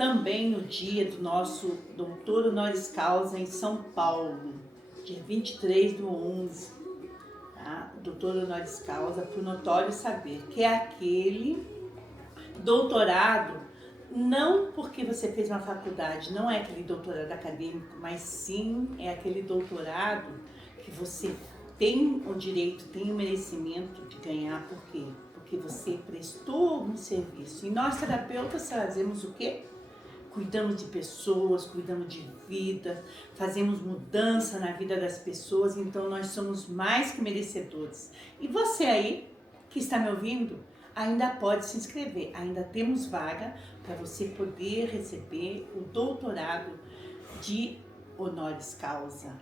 também no dia do nosso doutor honoris causa em São Paulo, dia 23/11, tá? Doutor honoris causa por notório saber, que é aquele doutorado, não porque você fez uma faculdade, não é aquele doutorado acadêmico, mas sim é aquele doutorado que você tem o direito, tem o merecimento de ganhar. Por quê? Porque você prestou um serviço. E nós terapeutas fazemos o quê? Cuidamos de pessoas, cuidamos de vida, fazemos mudança na vida das pessoas, então nós somos mais que merecedores. E você aí, que está me ouvindo, ainda pode se inscrever, ainda temos vaga para você poder receber o doutorado de honoris causa,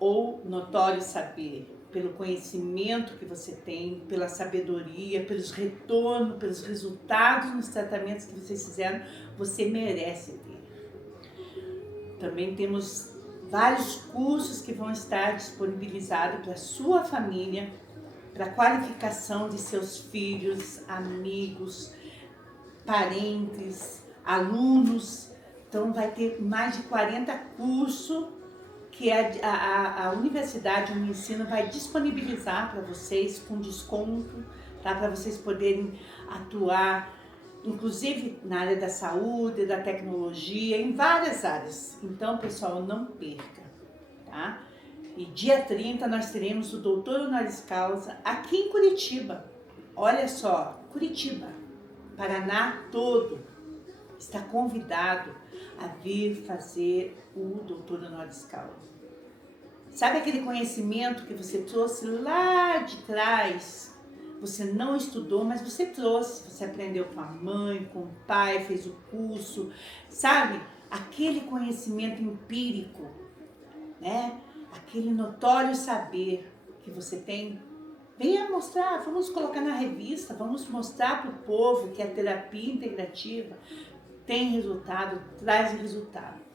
ou notório saber, pelo conhecimento que você tem, pela sabedoria, pelos retornos, pelos resultados nos tratamentos que vocês fizeram, você merece ter. Também temos vários cursos que vão estar disponibilizados para a sua família, para a qualificação de seus filhos, amigos, parentes, alunos. Então vai ter mais de 40 cursos que a universidade, o ensino vai disponibilizar para vocês com desconto, tá? Para vocês poderem atuar, inclusive na área da saúde, da tecnologia, em várias áreas. Então, pessoal, não perca, tá? E dia 30 nós teremos o doutor honoris causa aqui em Curitiba. Olha só, Curitiba, Paraná todo está convidado a vir fazer o doutor honoris causa. Sabe aquele conhecimento que você trouxe lá de trás? Você não estudou, mas você trouxe. Você aprendeu com a mãe, com o pai, fez o curso. Sabe? Aquele conhecimento empírico, né? Aquele notório saber que você tem. Venha mostrar, vamos colocar na revista, vamos mostrar para o povo que a terapia integrativa tem resultado, traz resultado.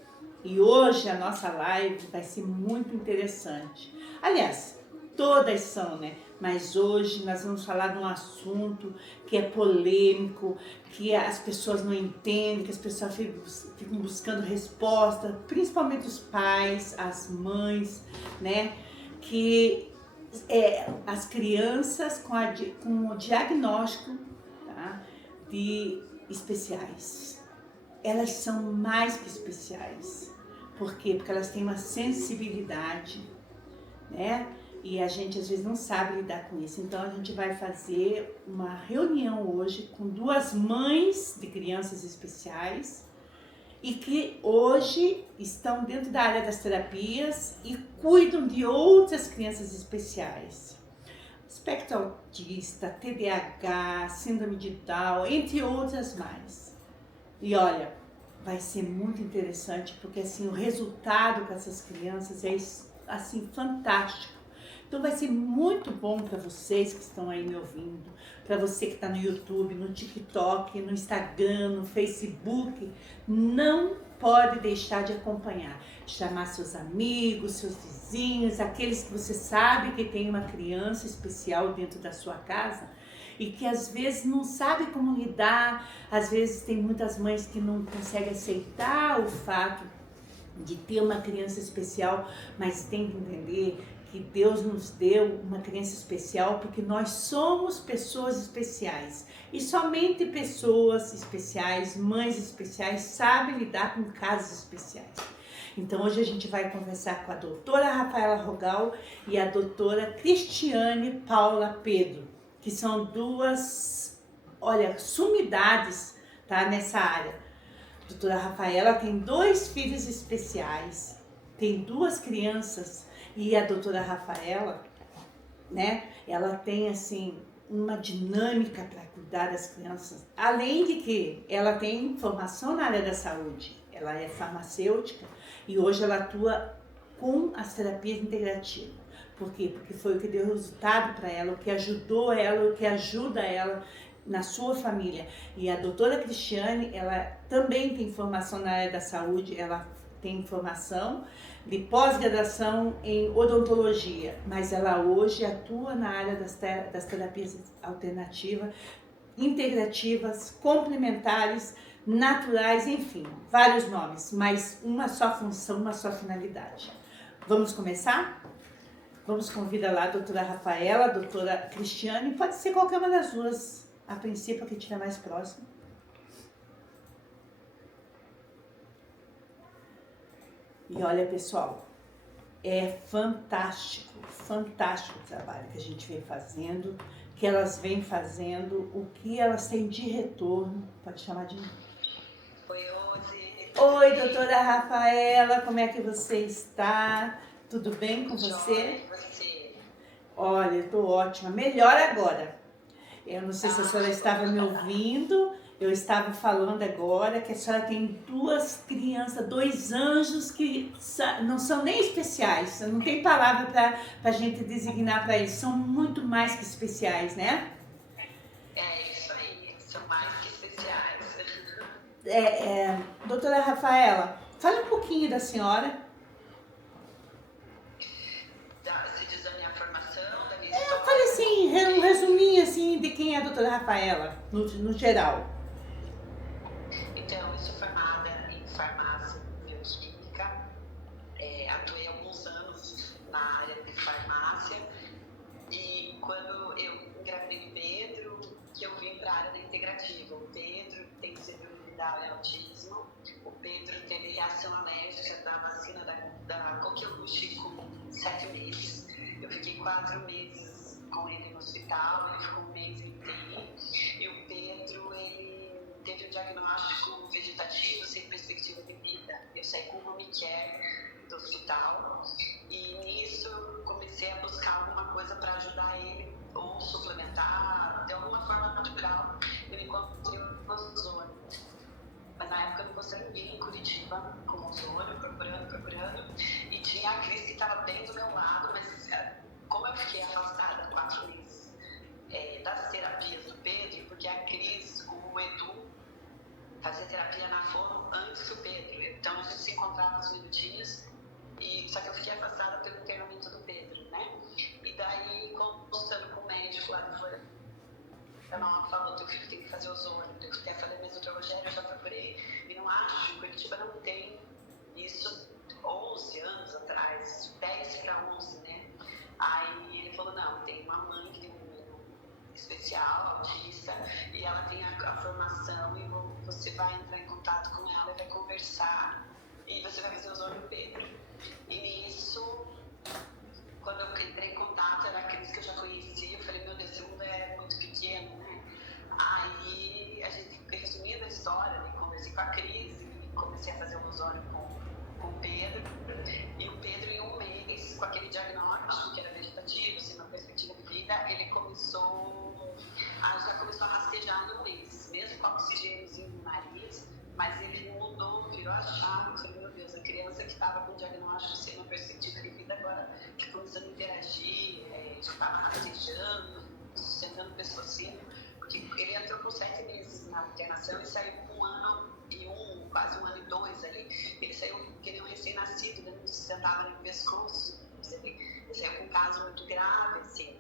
E hoje a nossa live vai ser muito interessante. Aliás, todas são, né? Mas hoje nós vamos falar de um assunto que é polêmico, que as pessoas não entendem, que as pessoas ficam buscando resposta, principalmente os pais, as mães, né? Que as crianças com o diagnóstico, tá? De especiais. Elas são mais que especiais. Por quê? Porque elas têm uma sensibilidade, né? E a gente às vezes não sabe lidar com isso. Então a gente vai fazer uma reunião hoje com duas mães de crianças especiais e que hoje estão dentro da área das terapias e cuidam de outras crianças especiais. Espectro autista, TDAH, síndrome de Down, entre outras mais. E olha, vai ser muito interessante, porque assim, o resultado com essas crianças é assim, fantástico. Então vai ser muito bom para vocês que estão aí me ouvindo, para você que está no YouTube, no TikTok, no Instagram, no Facebook. Não pode deixar de acompanhar. Chamar seus amigos, seus vizinhos, aqueles que você sabe que tem uma criança especial dentro da sua casa e que às vezes não sabe como lidar. Às vezes tem muitas mães que não conseguem aceitar o fato de ter uma criança especial, mas tem que entender que Deus nos deu uma criança especial porque nós somos pessoas especiais. E somente pessoas especiais, mães especiais, sabem lidar com casos especiais. Então hoje a gente vai conversar com a doutora Rafaela Rogal e a doutora Cristiane Paula Pedro, que são duas, olha, sumidades, tá, nessa área. A doutora Rafaela tem 2 filhos especiais, tem 2 crianças, e a doutora Rafaela, né, ela tem assim uma dinâmica para cuidar das crianças, além de que ela tem formação na área da saúde, ela é farmacêutica e hoje ela atua com as terapias integrativas. Por quê? Porque foi o que deu resultado para ela, o que ajudou ela, o que ajuda ela na sua família. E a doutora Cristiane, ela também tem formação na área da saúde, ela tem formação de pós-graduação em odontologia, mas ela hoje atua na área das terapias alternativas, integrativas, complementares, naturais, enfim, vários nomes, mas uma só função, uma só finalidade. Vamos começar? Vamos convidar lá a doutora Rafaela, a doutora Cristiane, pode ser qualquer uma das duas, a princípio, que estiver mais próximo. E olha, pessoal, é fantástico, fantástico o trabalho que a gente vem fazendo, que elas vêm fazendo, o que elas têm de retorno, pode chamar de mim. Oi, Rose. Oi, doutora Rafaela, como é que você está? Tudo bem com você? Joia, e você? Olha, eu tô ótima, melhor agora. Eu não sei se a senhora estava me ouvindo, eu estava falando agora que a senhora tem duas crianças, dois anjos que não são nem especiais, não tem palavra para a gente designar para eles, são muito mais que especiais, né? É isso aí, são mais que especiais. Doutora Rafaela, fala um pouquinho da senhora. Você diz da minha formação, da minha história? Fale assim, um resuminho assim de quem é a doutora Rafaela, no geral. Então, eu sou formada em farmácia bioquímica, atuei alguns anos na área de farmácia e quando eu engravidei o Pedro, que eu vim para a área da integrativa. O Pedro tem síndrome de Down e autismo, o Pedro teve reação alérgica da vacina da coqueluche com 7 meses. Eu fiquei 4 meses com ele no hospital, ele ficou 1 mês em UTI e o Pedro, ele teve um diagnóstico vegetativo sem perspectiva de vida. Eu saí com home care do hospital e nisso comecei a buscar alguma coisa para ajudar ele, ou suplementar, de alguma forma natural. Eu encontrei o ozônio. Mas na época eu não encontrei ninguém em Curitiba com ozônio, procurando. E tinha a Cris que estava bem do meu lado, mas como eu fiquei afastada 4 meses das terapias do Pedro, porque a Cris, o Edu, fazia terapia na Fono antes que o Pedro. Então a gente se encontrava uns minutinhos, só que eu fiquei afastada pelo internamento do Pedro, né? E daí, conversando com o médico lá do Florianópolis, ela falou: teu filho tem que fazer ozônio. Eu até falei mesmo, doutor Rogério, eu já procurei e não acho. Curitiba não tem isso 11 anos atrás, 10 para 11, né? Aí ele falou: não, tem uma mãe que tem um menino especial, autista, e ela tem a formação e você vai entrar em contato com ela e vai conversar e você vai fazer ozônio no Pedro. E nisso, quando eu entrei em contato, era a Cris que eu já conhecia, eu falei: meu Deus, esse mundo é muito pequeno, né? Aí, a gente, resumindo a história, né, conversei com a Cris e comecei a fazer um ozônio com o Pedro. E o Pedro, em 1 mês, com aquele diagnóstico que era vegetativo, sem uma perspectiva de vida, ele já começou a rastejar em 1 mês, mesmo com oxigêniozinho no nariz, mas ele mudou, virou a chave. Eu falei: meu Deus, a criança que estava com diagnóstico sem uma perspectiva de vida agora que começando a interagir, já estava rastejando, sentando o pescocinho, porque ele entrou com 7 meses na internação e saiu com 1 ano e quase 1 ano e 2 ali. Ele saiu que nem um recém-nascido, né? Sentava no pescoço, ele saiu com um caso muito grave, assim.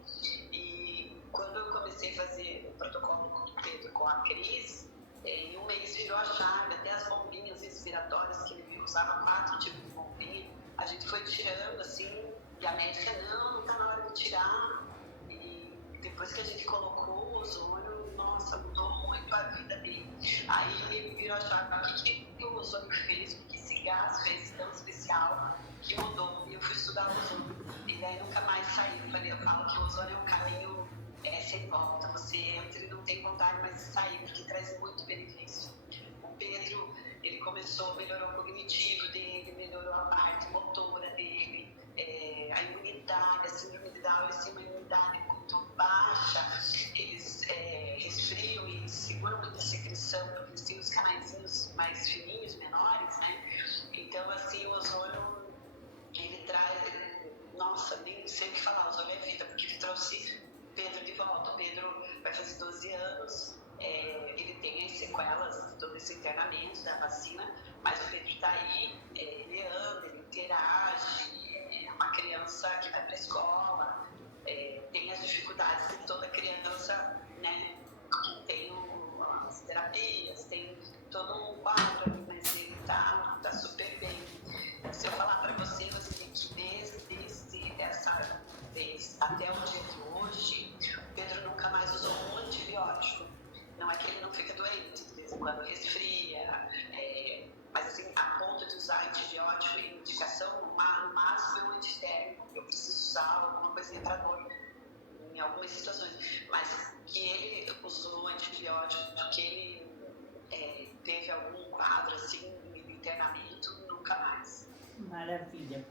E quando eu comecei a fazer o protocolo com o Pedro, com a Cris, em 1 mês virou a chave, até as bombinhas respiratórias que ele usava 4 tipos de bombinha, a gente foi tirando, assim, e a médica: não tá na hora de tirar. E depois que a gente colocou o ozônio, nossa, mudou muito a vida dele. Aí ele virou a chave: o que o ozônio fez, o que esse gás fez tão especial que mudou. E eu fui estudar o ozônio, e daí nunca mais saiu. Eu falo que o ozônio é um caminho sem volta, você entra e não tem vontade mais de sair, porque traz muito benefício. O Pedro, ele melhorou o cognitivo dele, melhorou a parte motora dele, a imunidade, a síndrome de Down, eles têm uma imunidade muito baixa, eles resfriam e seguram muita secreção, porque eles têm os canaizinhos mais fininhos, menores, né? Então, assim, o ozônio, ele traz, nossa, nem sei o que falar, o ozônio é vida, porque ele trouxe Pedro de volta. O Pedro vai fazer 12 anos, ele tem as sequelas de todo esse internamento da vacina, mas o Pedro está aí, ele anda, ele interage, é uma criança que vai para a escola, tem as dificuldades de toda criança, né, que tem as terapias, tem todo usar alguma coisinha para dor em algumas situações, mas que ele usou antibiótico, que ele teve algum quadro assim, de internamento, nunca mais. Maravilha.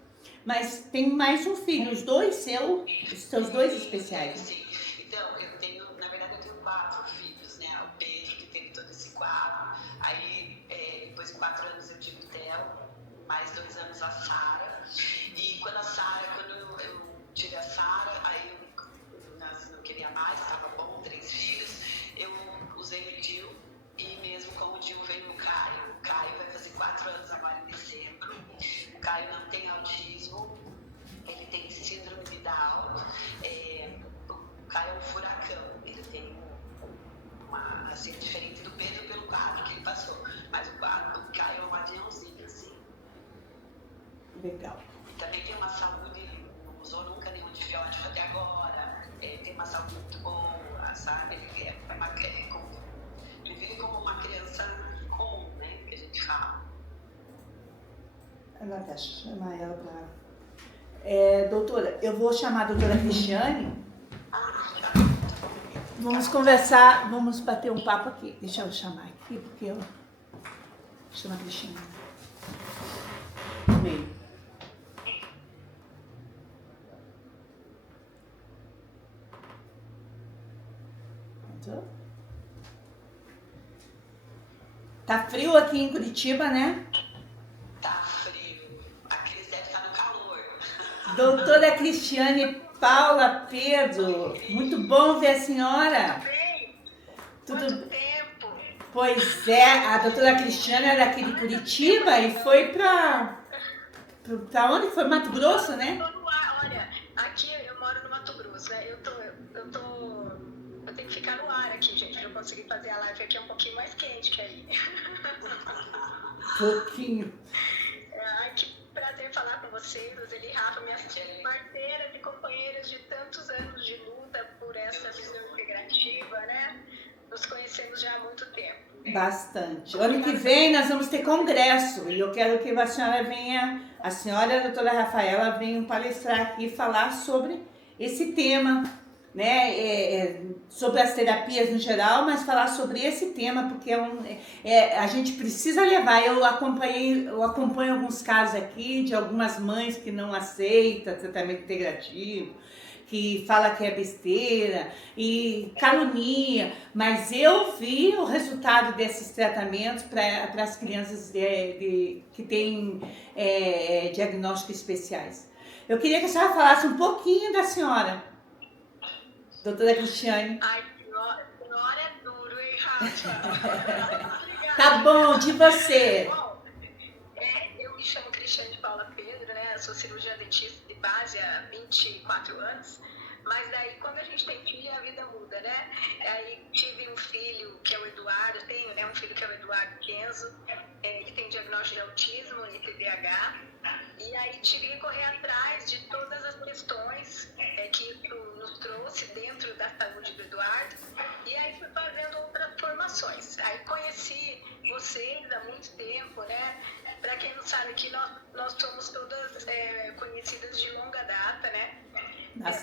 Mas tem mais um filho, os dois os seus dois especiais. Sim. Então, na verdade eu tenho 4 filhos, né? O Pedro, que teve todo esse quadro. Aí, depois de 4 anos eu tive o Theo, mais 2 anos a Sara. E quando eu tive a Sara, aí eu não queria mais, estava bom, 3 filhos. Eu usei o DIU e mesmo com o DIU veio o Caio. O Caio vai fazer 4 anos agora em dezembro. O Caio não tem autismo, ele tem síndrome de Down. O Caio é um furacão, ele tem assim, diferente do Pedro pelo quadro que ele passou, mas o Caio é um aviãozinho, assim. Legal. Também tem uma saúde, não usou nunca nenhum antibiótico até agora, tem uma saúde muito boa, sabe? Ele vive como uma criança comum, né, que a gente fala. Ela vai chamar ela para... doutora, eu vou chamar a doutora Cristiane. Vamos conversar, vamos bater um papo aqui. Deixa eu chamar aqui, porque eu... Chama a Cristiane. Meio. Tá frio aqui em Curitiba, né? Tá frio. Aqui eles devem estar no calor. Doutora Cristiane Paula Pedro, muito bom ver a senhora. Tudo bem? Quanto tempo? Pois é, a doutora Cristiane é daqui de Curitiba e foi pra onde? Foi Mato Grosso, né? Olha, aqui eu moro no Mato Grosso, né? Eu tenho que ficar no ar aqui, gente, pra eu conseguir fazer a live aqui, é um pouquinho mais quente que aí. Pouquinho. Ai, que prazer falar com vocês, Roseli e Rafa, minhas parceiras e companheiras de tantos anos de luta por essa visão integrativa, né? Nos conhecemos já há muito tempo. Bastante. Ano que vem nós vamos ter congresso e eu quero que a senhora venha, a senhora e a doutora Rafaela venham palestrar aqui e falar sobre esse tema, né? Sobre as terapias no geral, mas falar sobre esse tema, porque a gente precisa levar. Eu acompanho alguns casos aqui de algumas mães que não aceitam tratamento integrativo, que fala que é besteira e calunia, mas eu vi o resultado desses tratamentos para as crianças que têm diagnósticos especiais. Eu queria que a senhora falasse um pouquinho da senhora, doutora Cristiane. Ai, senhora é duro, hein, Rafa? Tá bom, de você. Bom, eu me chamo Cristiane Paula Pedro, né? Eu sou cirurgiã dentista de base há 24 anos. Mas daí, quando a gente tem filho, a vida muda, né? Aí tive um filho que é o Eduardo, tenho, né, um filho que é o Eduardo Kenzo, ele tem diagnóstico de autismo e TDAH, e aí tive que correr atrás de todas as questões que isso nos trouxe dentro da saúde do Eduardo, e aí fui fazendo outras formações. Aí conheci vocês há muito tempo, né? Para quem não sabe, aqui nós somos todas conhecidas de longa data, né?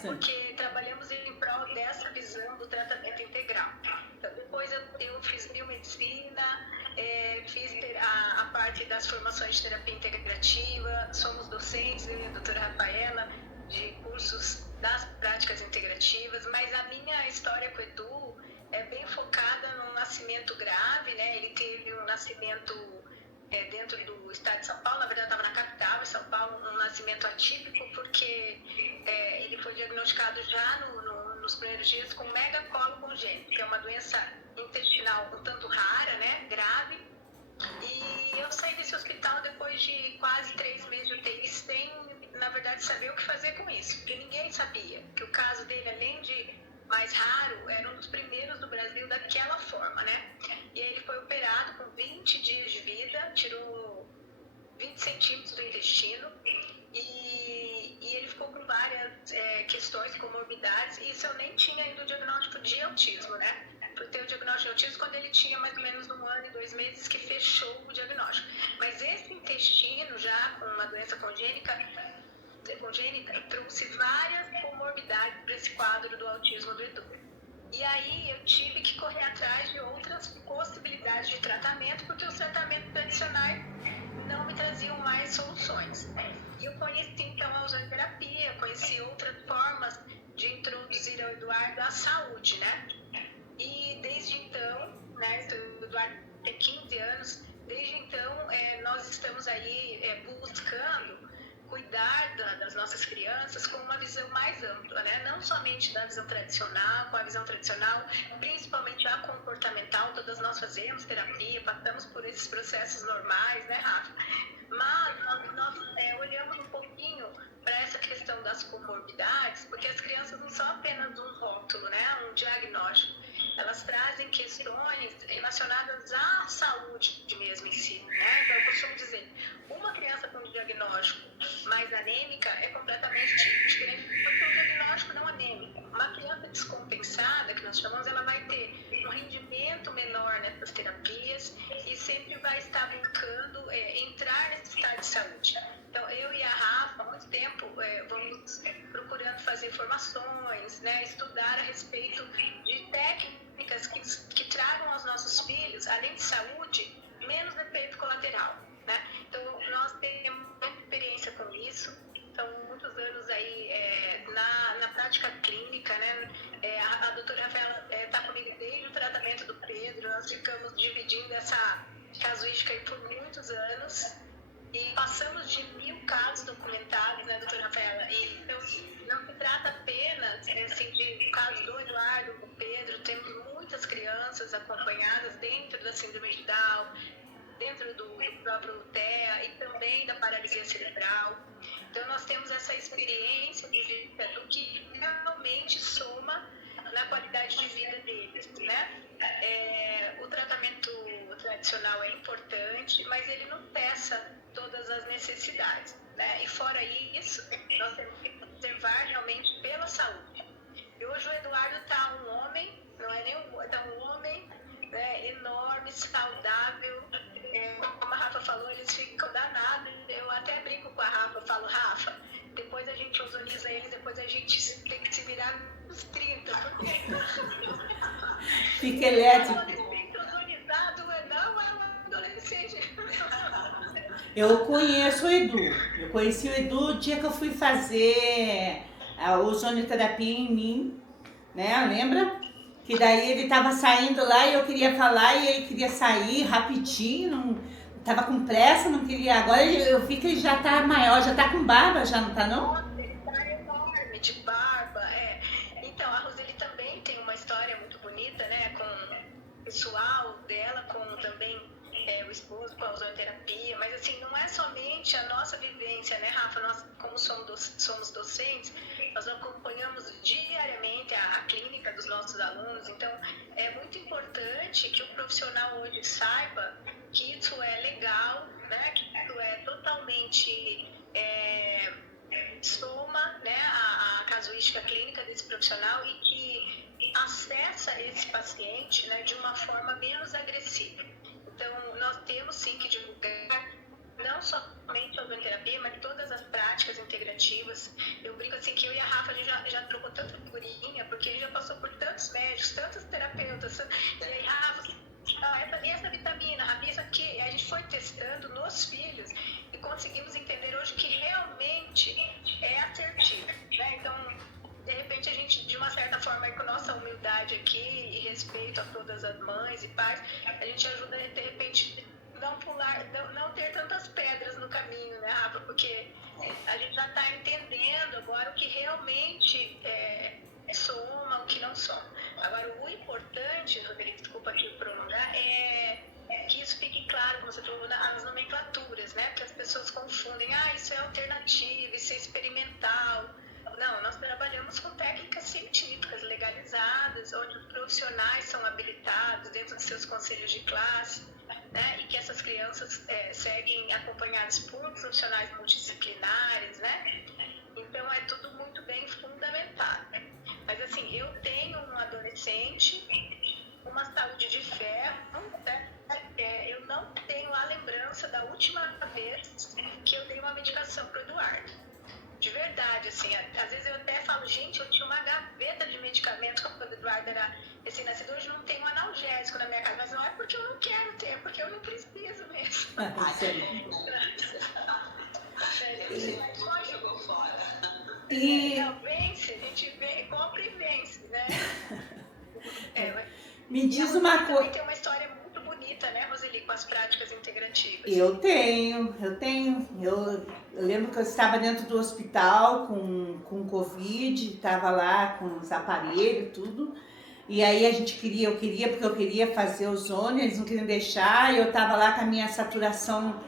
Porque trabalhamos em prol dessa visão do tratamento integral. Então, depois eu fiz biomedicina, fiz a parte das formações de terapia integrativa, somos docentes, eu e a doutora Rafaela, de cursos das práticas integrativas, mas a minha história com o Edu é bem focada num nascimento grave, né? Ele teve um nascimento dentro do estado de São Paulo, na verdade estava na capital, em São Paulo, um nascimento atípico, porque ele foi diagnosticado já nos primeiros dias com megacolo congênito, que é uma doença intestinal um tanto rara, né, grave, e eu saí desse hospital depois de quase 3 meses de UTI sem, na verdade, saber o que fazer com isso, porque ninguém sabia que o caso dele, além de mais raro, era um dos primeiros do Brasil daquela forma, né? E aí ele foi operado com 20 dias de vida, tirou 20 centímetros do intestino e ele ficou com várias questões, comorbidades, e isso eu nem tinha ainda o diagnóstico de autismo, né? Fui ter o diagnóstico de autismo quando ele tinha mais ou menos 1 ano e 2 meses que fechou o diagnóstico. Mas esse intestino, já com uma doença congênita, congênita trouxe várias comorbidades para esse quadro do autismo do Edu. E aí eu tive que correr atrás de outras possibilidades de tratamento, porque os tratamentos tradicionais não me traziam mais soluções. E eu conheci então a ozonoterapia, conheci outras formas de introduzir ao Eduardo a saúde, né? E desde então, né, o Eduardo tem 15 anos, desde então nós estamos aí buscando cuidar das nossas crianças com uma visão mais ampla, né? Não somente da visão tradicional, com a visão tradicional, principalmente a comportamental, todas nós fazemos terapia, passamos por esses processos normais, né, Rafa? Mas nós olhamos um pouquinho para essa questão das comorbidades, porque as crianças não são apenas um rótulo, né, um diagnóstico. Elas trazem questões relacionadas à saúde mesmo em si, né? Então, eu costumo dizer, uma criança com diagnóstico mais anêmica é completamente diferente de uma com diagnóstico não anêmica. Uma criança descompensada, que nós chamamos, ela vai ter um rendimento menor nessas terapias e sempre vai estar buscando entrar nesse estado de saúde. Então, eu e a Rafa, há muito tempo, vamos procurando fazer formações, né, estudar a respeito de técnicas que tragam aos nossos filhos, além de saúde, menos efeito colateral, né? Então, nós temos muita experiência com isso, são muitos anos aí na prática clínica, né? A doutora Rafaela está comigo desde o tratamento do Pedro, nós ficamos dividindo essa casuística aí por muitos anos. E passamos de 1000 casos documentados, né, doutora Rafaela? E então, não se trata apenas assim, de caso do Eduardo, do Pedro, temos muitas crianças acompanhadas dentro da síndrome de Down, dentro do próprio TEA e também da paralisia cerebral. Então, nós temos essa experiência do que realmente soma na qualidade de vida deles, né? O tratamento tradicional é importante, mas ele não cessa todas as necessidades, né? E fora isso, nós temos que observar realmente pela saúde. E hoje o Eduardo está um homem, não é nem está um homem, né, enorme, saudável. Como a Rafa falou, eles ficam danados. Eu até brinco com a Rafa, falo, Rafa, depois a gente ozoniza eles, depois a gente tem que se virar nos 30, porque fica elétrico. Ozonizado não é um adolescente. Eu conheço o Edu. Eu conheci o Edu o dia que eu fui fazer a ozonoterapia em mim, né? Lembra? Que daí ele tava saindo lá e eu queria falar e ele queria sair rapidinho, não, tava com pressa, não queria. Agora eu vi que ele já tá maior, já tá com barba, já não tá não? Nossa, ele tá enorme, de barba, Então, a Roseli também tem uma história muito bonita, né? Com o pessoal dela, com também o esposo, com a ozonoterapia. Mas, assim, não é somente a nossa vivência, né, Rafa? Nós, como somos docentes, nós acompanhamos diariamente a clínica dos nossos alunos. Então, é muito importante que o profissional hoje saiba que isso é legal, né? Que isso é totalmente... soma, né, a casuística clínica desse profissional e que acessa esse paciente, né, de uma forma menos agressiva. Então, nós temos sim que divulgar não somente a ozonoterapia, mas todas as práticas integrativas. Eu brinco assim que eu e a Rafa, a gente já trocou tanta figurinha, porque ele já passou por tantos médicos, tantos terapeutas. E aí, Rafa, essa vitamina, Rafa, isso aqui, a gente foi testando nos filhos e conseguimos entender hoje que realmente é assertivo, né? Então, de repente, a gente, de uma certa forma, com nossa humildade aqui e respeito a todas as mães e pais, a gente ajuda, de repente, não ter tantas pedras no caminho, né, Rafa? Porque a gente já está entendendo agora o que realmente soma, o que não soma. Agora, o importante, Rodrigo, desculpa aqui prolongar, é que isso fique claro, como você falou, nas nomenclaturas, né? Porque as pessoas confundem, isso é alternativo, isso é experimental. Não, nós trabalhamos com técnicas científicas legalizadas, onde os profissionais são habilitados dentro de seus conselhos de classe, né? E que essas crianças seguem acompanhadas por profissionais multidisciplinares, né? Então, é tudo muito bem fundamentado. Mas, assim, eu tenho um adolescente, uma saúde de ferro, né? Eu não tenho a lembrança da última vez que eu dei uma medicação para o Eduardo. de verdade, assim, às vezes eu até falo, gente, eu tinha uma gaveta de medicamentos quando o Eduardo era recém-nascido, hoje não tenho analgésico na minha casa, mas não é porque eu não quero ter, é porque eu não preciso mesmo. Jogou fora. Não, vence, a gente compra e vence, né? Me diz uma coisa. Tem uma história muito bonita, né, Roseli, com as práticas integrativas. Eu tenho. Eu lembro que eu estava dentro do hospital com Covid, estava lá com os aparelhos, tudo. E aí eu queria fazer ozônio, eles não queriam deixar, e eu estava lá com a minha saturação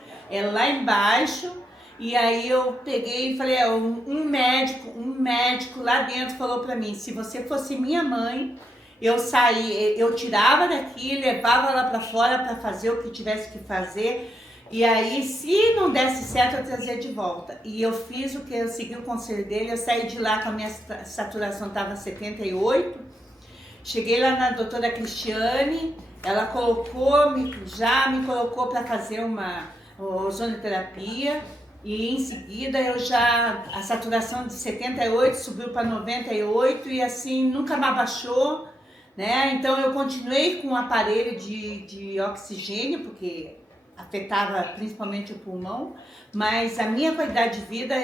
lá embaixo. E aí eu peguei e falei, um médico lá dentro falou para mim, se você fosse minha mãe, eu tirava daqui, levava lá para fora para fazer o que tivesse que fazer. E aí, se não desse certo, eu trazia de volta. E eu fiz o que? Eu segui o conselho dele, eu saí de lá com a minha saturação estava 78. Cheguei lá na doutora Cristiane, ela já me colocou para fazer uma ozonioterapia. E em seguida a saturação de 78 subiu para 98 e assim nunca me abaixou, né? Então eu continuei com o aparelho de oxigênio, porque afetava principalmente o pulmão, mas a minha qualidade de vida,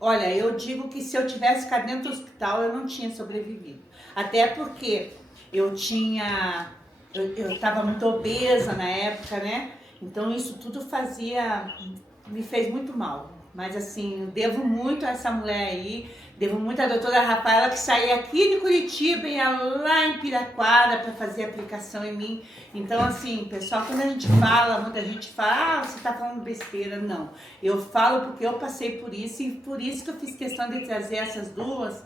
olha, eu digo que se eu tivesse ficado dentro do hospital eu não tinha sobrevivido. Até porque eu estava muito obesa na época, né? Então isso tudo me fez muito mal, mas assim, eu devo muito a essa mulher aí, devo muito à doutora Rafaela, que saía aqui de Curitiba e ia lá em Piraquara para fazer aplicação em mim. Então assim, pessoal, quando a gente fala, muita gente fala, você tá falando besteira. Não, eu falo porque eu passei por isso e por isso que eu fiz questão de trazer essas duas.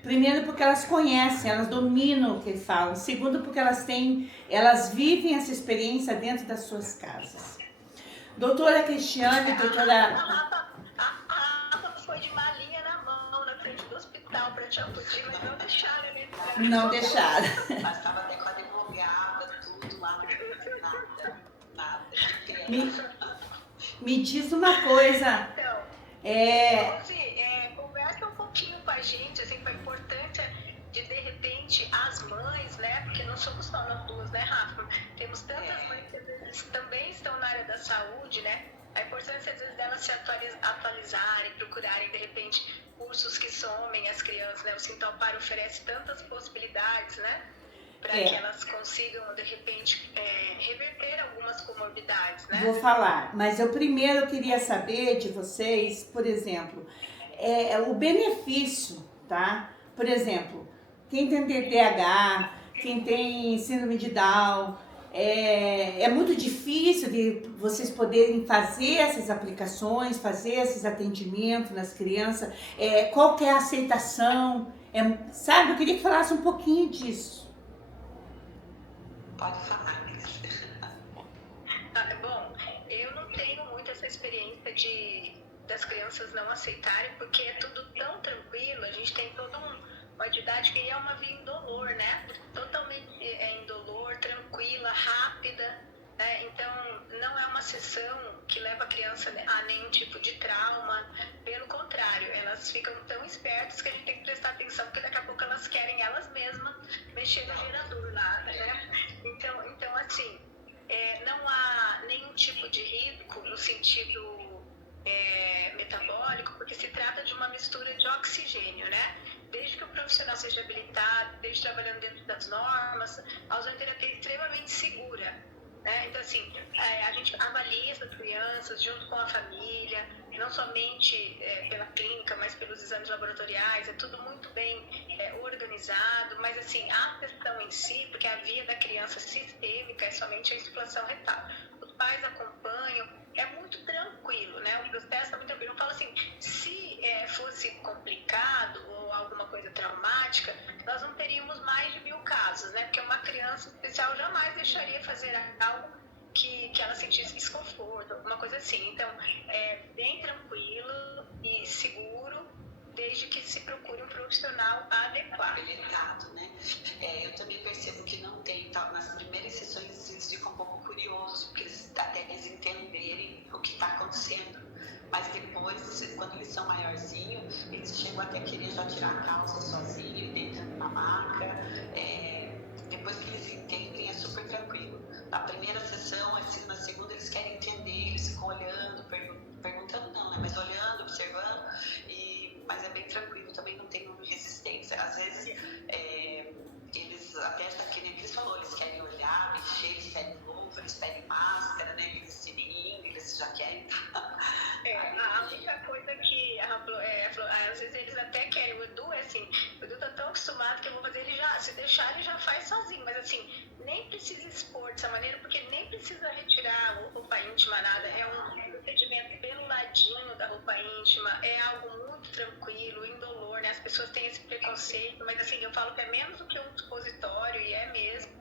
Primeiro porque elas conhecem, elas dominam o que falam. Segundo porque elas vivem essa experiência dentro das suas casas. Doutora Cristiane, doutora... A Rafa foi de malinha na mão, na frente do hospital para te acudir, mas não deixaram ele entrar. Não deixaram. Mas estava até com a advogada, tudo lá, nada. Me diz uma coisa. Então, conversa um pouquinho com a gente, assim, com a importância de repente, as mães, né, porque não somos só nós duas, né, Rafa? Temos tantas mães que também estão na área da saúde, né? A importância, às vezes, delas se atualizarem, procurarem, de repente, cursos que somem as crianças, né? O Sintalpar oferece tantas possibilidades, né? Para que elas consigam, de repente, reverter algumas comorbidades, né? Vou falar, mas eu primeiro queria saber de vocês, por exemplo, o benefício, tá? Por exemplo, quem tem TDAH, quem tem síndrome de Down, é muito difícil de vocês poderem fazer essas aplicações, fazer esses atendimentos nas crianças. Qual que é a aceitação? Sabe, eu queria que falasse um pouquinho disso. Pode falar. Bom, eu não tenho muito essa experiência das crianças não aceitarem, porque é tudo tão tranquilo, a gente tem toda uma didática e é uma via indolor, né? Totalmente indolor, tranquila, rápida, né? Então não é uma sessão que leva a criança a nenhum tipo de trauma, pelo contrário, elas ficam tão espertas que a gente tem que prestar atenção, porque daqui a pouco elas querem elas mesmas mexer no gerador lá, né? Então assim, não há nenhum tipo de risco no sentido metabólico, porque se trata de uma mistura de oxigênio, né? Desde que o profissional seja habilitado, desde trabalhando dentro das normas, a ozonioterapia é extremamente segura, né? Então, assim, a gente avalia essas crianças junto com a família, não somente pela clínica, mas pelos exames laboratoriais, é tudo muito bem organizado, mas, assim, a questão em si, porque a via da criança sistêmica é somente a insuflação retal. Os pais acompanham, é muito tranquilo, né? O processo é muito tranquilo. Eu falo assim, se fosse complicado ou alguma coisa traumática, nós não teríamos mais de 1000 casos, né? Porque uma criança especial jamais deixaria fazer algo que ela sentisse desconforto, alguma coisa assim. Então, é bem tranquilo e seguro, desde que se procure um profissional adequado. Habilitado, né? Eu também percebo que não tem, nas primeiras sessões eles ficam um pouco curiosos, porque até eles entenderem o que está acontecendo. mas depois, quando eles são maiorzinhos, eles chegam até a querer já tirar a calça sozinho, deitando na maca. Depois que eles entendem, é super tranquilo. Na primeira sessão, assim, na segunda, eles querem entender, eles ficam olhando, perguntando não, né? Mas olhando, observando, mas é bem tranquilo, também não tem resistência. Às vezes, eles, até daquele que eles falou, eles querem olhar, mexer, eles pedem luva, eles pedem máscara, né? Eles seringa, eles já querem. A única coisa que ela falou, às vezes eles até querem, o Edu é assim, o Edu tá tão acostumado que eu vou fazer, ele já, se deixar, ele já faz sozinho, mas assim, nem precisa expor dessa maneira, porque nem precisa retirar a roupa íntima, nada, é um procedimento pelo ladinho da roupa íntima, é algo muito tranquilo, indolor, né? As pessoas têm esse preconceito, mas assim, eu falo que é menos do que um supositório, e é mesmo.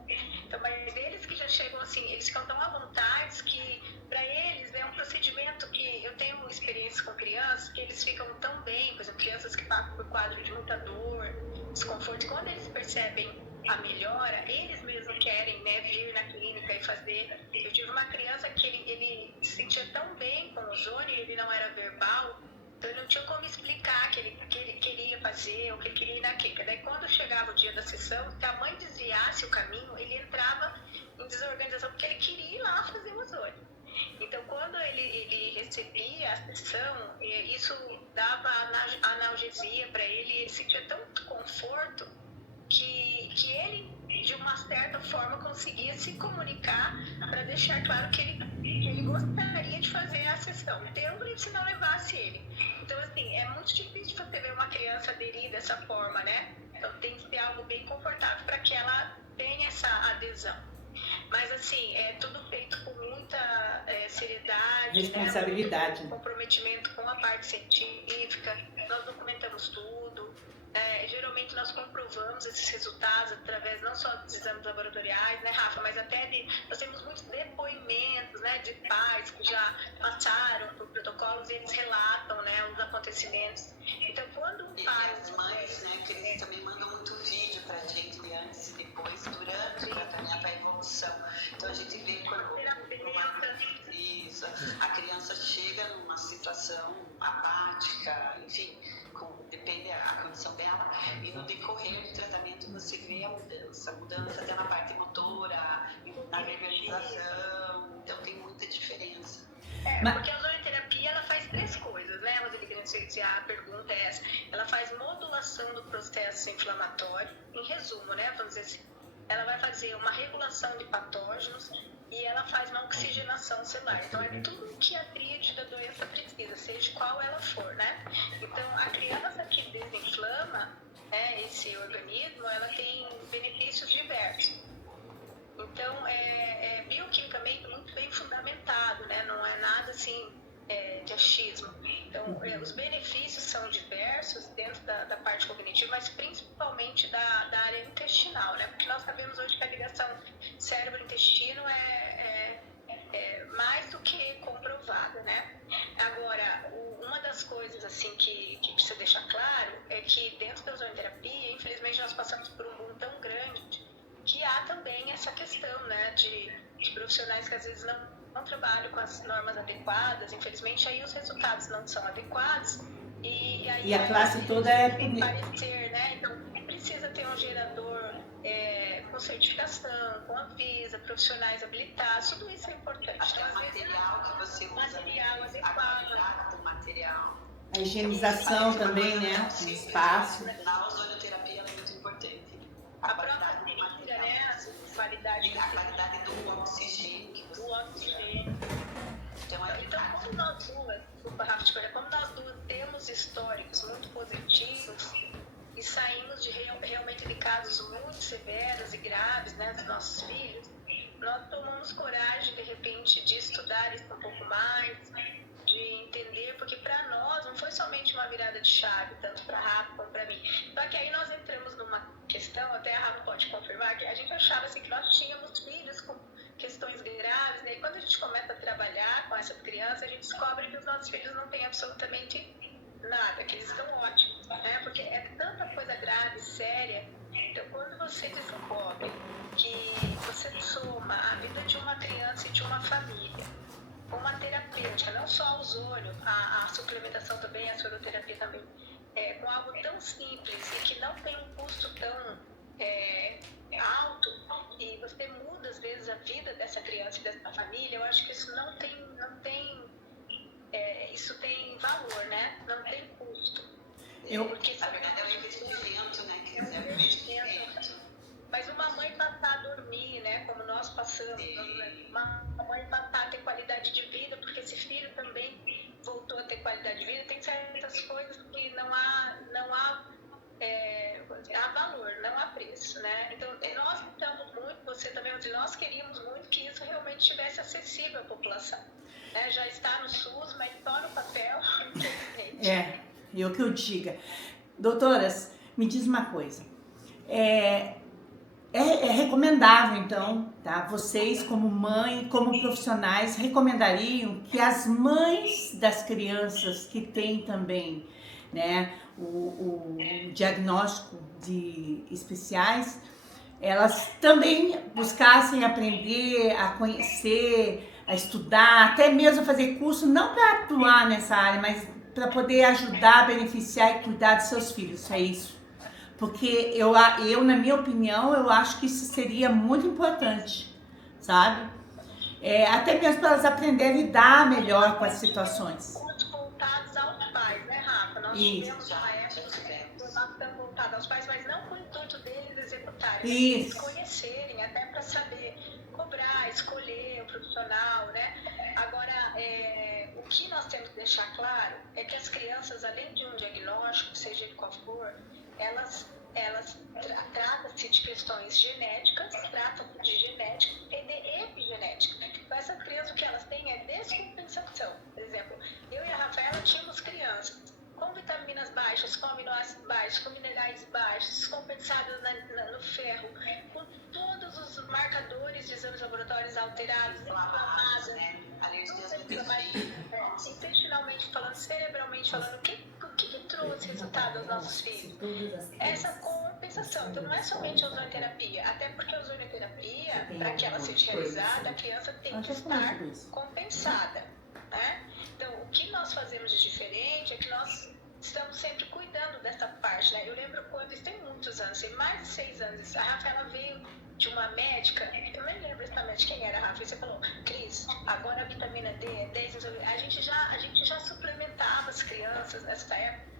Então, mas eles que já chegam assim, eles ficam tão à vontade que para eles é um procedimento que eu tenho experiência com crianças que eles ficam tão bem, por exemplo, crianças que passam por quadro de muita dor, desconforto, quando eles percebem a melhora, eles mesmos querem, né, vir na clínica e fazer. Eu tive uma criança que ele se sentia tão bem com o ozônio, ele não era verbal, então ele não tinha como explicar que ele queria fazer, ou que ele queria ir na clínica. Daí quando chegava o dia da sessão, se a mãe desviasse o caminho, ele entrava em desorganização porque ele queria ir lá fazer o ozônio. Então, quando ele recebia a sessão, isso dava analgesia para ele, ele sentia tanto conforto que ele, de uma certa forma, conseguia se comunicar para deixar claro que ele gostaria de fazer a sessão, mesmo se não levasse ele. Então, assim, é muito difícil você ver uma criança aderir dessa forma, né? Então, tem que ser algo bem confortável para que ela tenha essa adesão. Mas, assim, é tudo feito com muita seriedade, responsabilidade, né? Comprometimento com a parte científica, nós documentamos tudo. Geralmente nós comprovamos esses resultados através não só dos exames laboratoriais, né, Rafa, mas até nós temos muitos depoimentos, né, de pais que já passaram por protocolos e eles relatam, né, os acontecimentos. Então, quando um pai... E as mães, né, que eles também mandam muito vídeo pra gente antes e depois, durante o tratamento, a evolução. Então, a gente vê quando a criança chega numa situação apática, enfim, depende da condição dela, e no decorrer do tratamento você vê a mudança até na parte motora, na verbalização, então tem muita diferença. Porque a ozonoterapia, ela faz 3 coisas, né, Rodrigo? Se a pergunta é essa, ela faz modulação do processo inflamatório, em resumo, né, vamos dizer assim, ela vai fazer uma regulação de patógenos e ela faz uma oxigenação celular. Então, é tudo que a tríade da doença precisa, seja qual ela for, né? Então, a criança que desinflama, né, esse organismo, ela tem benefícios diversos. Então, bioquimicamente muito bem fundamentado, né? Não é nada assim de achismo. Então, os benefícios são diversos dentro da parte cognitiva, mas principalmente da área intestinal, né? Porque nós sabemos hoje que a ligação cérebro-intestino é mais do que comprovada, né? Agora, uma das coisas assim que precisa deixar claro é que dentro da ozonoterapia, infelizmente, nós passamos por um boom tão grande que há também essa questão, né, de profissionais que às vezes não trabalham com as normas adequadas, infelizmente aí os resultados não são adequados e aí a classe toda é parecer, né? Então precisa ter um gerador com certificação, com Anvisa, profissionais habilitados, tudo isso é importante. Acho que é o material que você usa, material a adequado, qualidade do material, a higienização também, né, do espaço. Na ozonoterapia é muito importante. A própria trilha, né, a qualidade do oxigênio que você oxigênio. Então, como nós duas, como nós duas temos históricos muito positivos e saímos realmente de casos muito severos e graves, né, dos nossos filhos, nós tomamos coragem, de repente, de estudar isso um pouco mais, de entender, porque para nós não foi somente uma virada de chave, tanto para a Rafa como para mim. Só que aí nós entramos numa questão, até a Rafa pode confirmar, que a gente achava assim, que nós tínhamos filhos com questões graves, né? E quando a gente começa a trabalhar com essas crianças, a gente descobre que os nossos filhos não têm absolutamente nada, que eles estão ótimos, né? Porque é tanta coisa grave, séria. Então, quando você descobre que você soma a vida de uma criança e de uma família uma terapêutica, não só ozônio, a suplementação também, a soroterapia também, com algo tão simples e que não tem um custo tão alto, e você muda às vezes a vida dessa criança e dessa família, eu acho que isso não tem isso tem valor, né? Não tem custo. Porque na verdade é um investimento, né? Quer dizer, é um investimento. Mas uma mãe passar a dormir, né? Como nós passamos, uma mãe passar a ter qualidade de vida, porque esse filho também voltou a ter qualidade de vida, tem certas coisas que não há valor, não há preço, né? Então, nós lutamos muito, você também, nós queríamos muito que isso realmente estivesse acessível à população. Né? Já está no SUS, mas só no papel, infelizmente. Eu que eu diga. Doutoras, me diz uma coisa. É recomendável, então, tá? Vocês, como mãe, como profissionais, recomendariam que as mães das crianças que têm também, né, o diagnóstico de especiais, elas também buscassem aprender a conhecer, a estudar, até mesmo fazer curso, não para atuar nessa área, mas para poder ajudar, beneficiar e cuidar dos seus filhos, é isso? Porque eu, na minha opinião, eu acho que isso seria muito importante, sabe? Até mesmo para elas aprenderem a lidar melhor com as situações. Cursos voltados aos pais, né, Rafa? Nós tivemos uma época bastante voltada aos pais, mas não com o intuito deles executarem, mas eles conhecerem, até para saber cobrar, escolher o profissional, né? Agora, o que nós temos que deixar claro é que as crianças, além de um diagnóstico, seja ele qual for, elas tratam-se de questões genéticas, tratam-se de genética e de epigenética. Então, essas crianças, o que elas têm é descompensação. Por exemplo, eu e a Rafaela tínhamos crianças com vitaminas baixas, com aminoácidos baixos, com minerais baixos, descompensadas no ferro, com todos os marcadores de exames laboratórios alterados, inflamadas, intestinalmente falando, cerebralmente falando, o que trouxe resultado aos nossos filhos? Essa compensação. Então, não é somente a ozonioterapia, até porque a ozonioterapia, para que ela seja realizada, a criança tem que estar compensada, né? Então, o que nós fazemos de diferente é que nós estamos sempre cuidando dessa parte, né? Eu lembro quando, isso tem muitos anos, tem mais de 6 anos, a Rafaela veio de uma médica, eu nem lembro exatamente quem era a Rafa, e você falou, Cris, agora a vitamina D é 10, a gente já suplementava as crianças nessa época,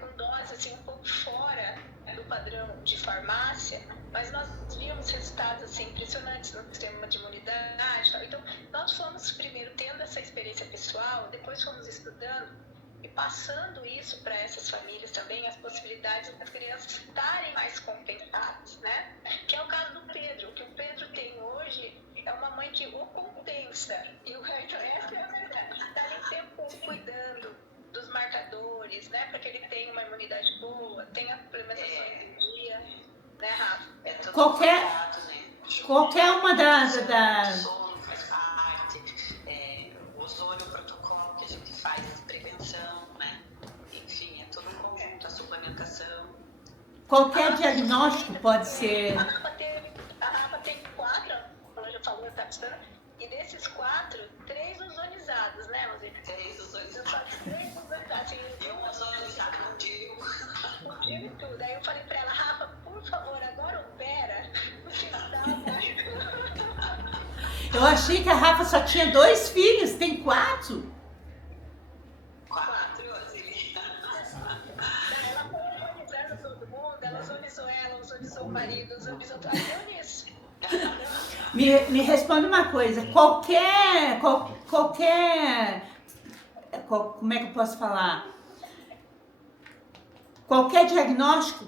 com doses assim, um pouco fora do padrão de farmácia, mas nós víamos resultados assim, impressionantes no sistema de imunidade. Então, nós fomos primeiro tendo essa experiência pessoal, depois fomos estudando e passando isso para essas famílias também, as possibilidades das crianças estarem mais compensadas, né? Que é o caso do Pedro. O que o Pedro tem hoje é uma mãe que o compensa, e essa é a verdade, está ali sempre cuidando dos marcadores, né? Para que ele tenha uma imunidade boa, tenha suplementação em dia, né, Rafa? Qualquer uma das... Sono faz parte, o ozônio, o protocolo que a gente faz de prevenção, né? Enfim, é todo um conjunto, a suplementação. Qualquer diagnóstico pode ser... A Rafa tem 4, como eu já falei, tá precisando, e desses 4, 3 ozonizados, né, Rosita? 3 ozonizados. 3 ozonizados. E um ozonizado não digo. Não digo e tudo. Aí eu falei pra ela, Rafa, por favor, agora opera. Eu achei que a Rafa só tinha 2 filhos, tem 4? 4, Roseli. Ela foi ozonizando todo mundo, ela ozonizou o marido, ozonizou tudo. Aí nisso. Me responde uma coisa, qualquer, como é que eu posso falar? Qualquer diagnóstico,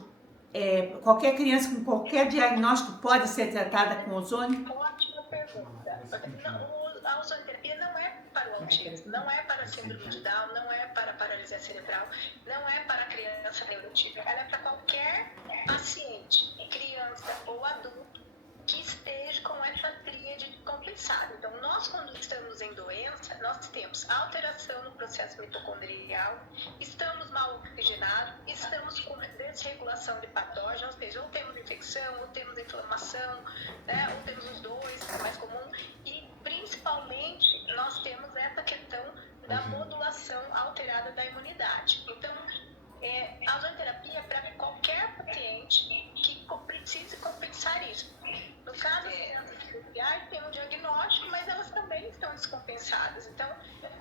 qualquer criança com qualquer diagnóstico pode ser tratada com ozônio? Ótima pergunta. A ozonioterapia não é para o autismo, não é para a síndrome de Down, não é para a paralisia cerebral, não é para a criança neurotípica, ela é para qualquer paciente, criança ou adulto, que esteja com essa tríade compensada. Então, nós quando estamos em doença, nós temos alteração no processo mitocondrial, estamos mal oxigenados, estamos com desregulação de patógenos, ou seja, ou temos infecção, ou temos inflamação, né, ou temos os dois, é mais comum, e principalmente nós temos essa questão da modulação alterada da imunidade. Então, a ozonoterapia é para qualquer paciente que precise compensar isso. No caso das crianças especiais, tem um diagnóstico, mas elas também estão descompensadas. Então,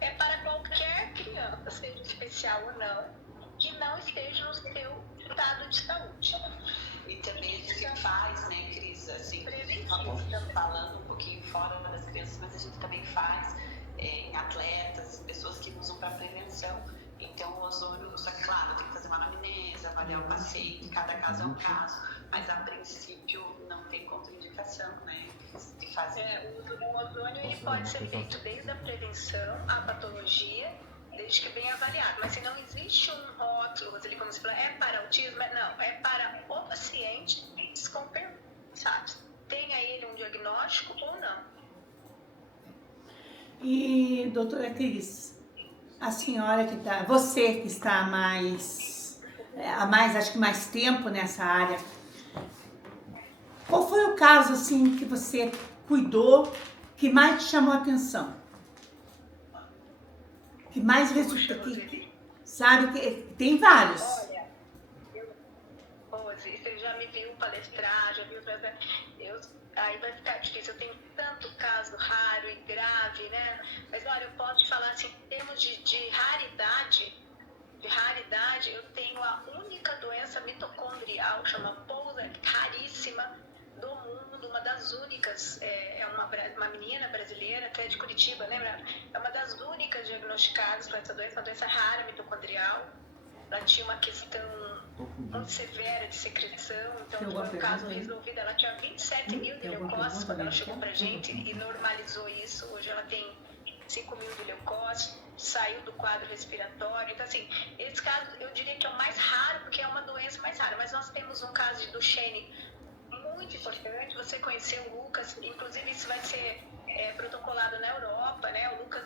é para qualquer criança, seja especial ou não, que não esteja no seu estado de saúde. E também a gente faz, né, Cris, assim, Preventivo. falando um pouquinho fora das crianças, mas a gente também faz em atletas, pessoas que usam para prevenção. Então, o ozônio, só que claro, tem que fazer uma anamnese, avaliar o paciente, cada caso é um caso, mas a princípio não tem contraindicação, né, de fazer. O ozônio ele pode ser feito desde a prevenção à patologia, desde que bem avaliado, mas se não existe um rótulo, como você falou, é para autismo, não, é para o paciente descompensado. Tenha ele um diagnóstico ou não. E, doutora Cris, a senhora que está, você que está há mais, acho que mais tempo nessa área, qual foi o caso, assim, que você cuidou, que mais te chamou a atenção? Que mais resultou? Sabe, que tem vários. Olha, você já me viu palestrar, já viu... Aí vai ficar difícil, eu tenho tanto caso raro e grave, né? Mas olha, eu posso te falar assim, em termos de raridade, eu tenho a única doença mitocondrial, chama POUSA, raríssima do mundo, uma das únicas, é uma menina brasileira, até de Curitiba, lembra? É uma das únicas diagnosticadas com essa doença, uma doença rara mitocondrial. Ela tinha uma questão muito severa de secreção, então foi um caso resolvido. Ela tinha 27 mil de leucócitos quando ela chegou pra gente e normalizou isso. Hoje ela tem 5 mil de leucócitos, saiu do quadro respiratório. Então, assim, esse caso eu diria que é o mais raro, porque é uma doença mais rara. Mas nós temos um caso de Duchenne muito importante. Você conheceu o Lucas, inclusive isso vai ser protocolado na Europa, né? O Lucas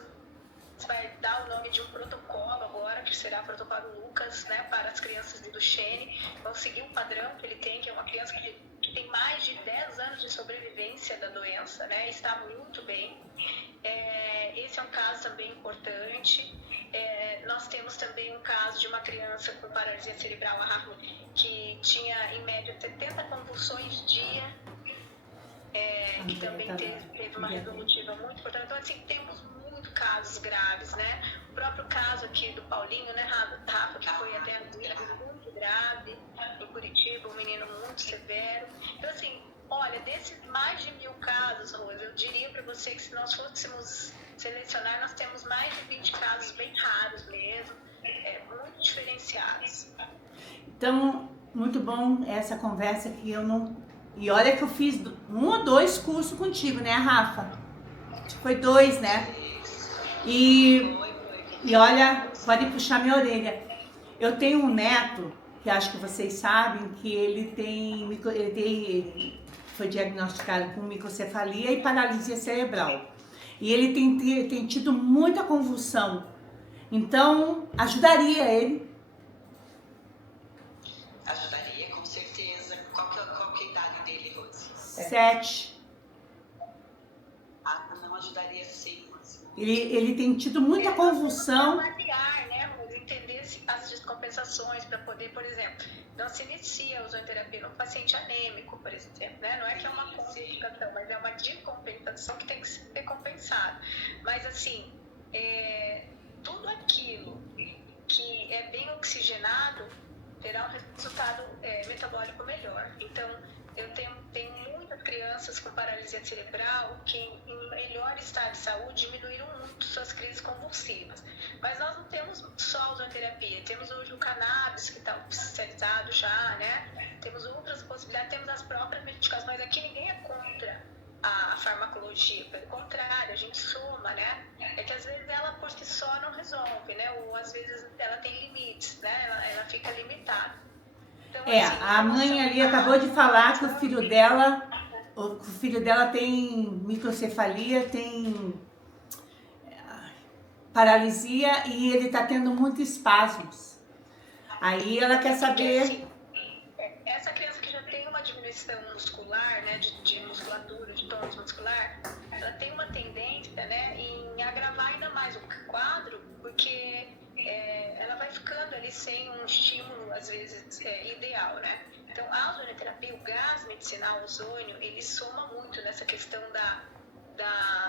vai dar o nome de um protocolo agora, que será o protocolo Lucas, né, para as crianças de Duchenne. Vão seguir um padrão que ele tem, que é uma criança que tem mais de 10 anos de sobrevivência da doença, né, está muito bem. Esse é um caso também importante. Nós temos também um caso de uma criança com paralisia cerebral, que tinha em média 70 convulsões dia, que também teve uma resolutiva muito importante. Então, assim, temos casos graves, né? O próprio caso aqui do Paulinho, né, Rafa, que foi até muito grave em Curitiba, um menino muito severo. Então, assim, olha, desses mais de 1000 casos, Rosa, eu diria para você que se nós fôssemos selecionar, nós temos mais de 20 casos bem raros mesmo, muito diferenciados. Então, muito bom essa conversa que eu não... E olha que eu fiz 1 ou 2 cursos contigo, né, Rafa? Foi 2, né? E olha, pode puxar minha orelha. Eu tenho um neto, que acho que vocês sabem, que ele foi diagnosticado com microcefalia e paralisia cerebral. E ele tem tido muita convulsão. Então, ajudaria ele. Ajudaria, com certeza. Qual que é a idade dele, Rose? 7. Não ajudaria sim. Ele tem tido muita convulsão. Avaliar, né, entender as descompensações para poder, por exemplo, não se inicia a ozonoterapia no paciente anêmico, por exemplo, né? Não é que é uma compensação, mas é uma descompensação que tem que ser compensada. Mas, assim, tudo aquilo que é bem oxigenado terá um resultado metabólico melhor. Então, eu tenho muitas crianças com paralisia cerebral que, em melhor estado de saúde, diminuíram muito suas crises convulsivas. Mas nós não temos só a ozonoterapia, temos hoje o cannabis, que está oficializado já, né? Temos outras possibilidades, temos as próprias medicações. Aqui ninguém é contra a farmacologia, pelo contrário, a gente soma, né? É que às vezes ela por si só não resolve, né? Ou às vezes ela tem limites, né? Ela fica limitada. Então, assim, A mãe ali acabou de falar que o filho dela tem microcefalia, tem paralisia e ele está tendo muitos espasmos. Aí ela quer saber... Assim, essa criança que já tem uma diminuição diminuição muscular, né, de musculatura, de tônus muscular, ela tem uma tendência, né, em agravar ainda mais o quadro, porque ela vai ficando ali sem um estímulo, às vezes, ideal, né? Então, a ozonioterapia, o gás medicinal ozônio, ele soma muito nessa questão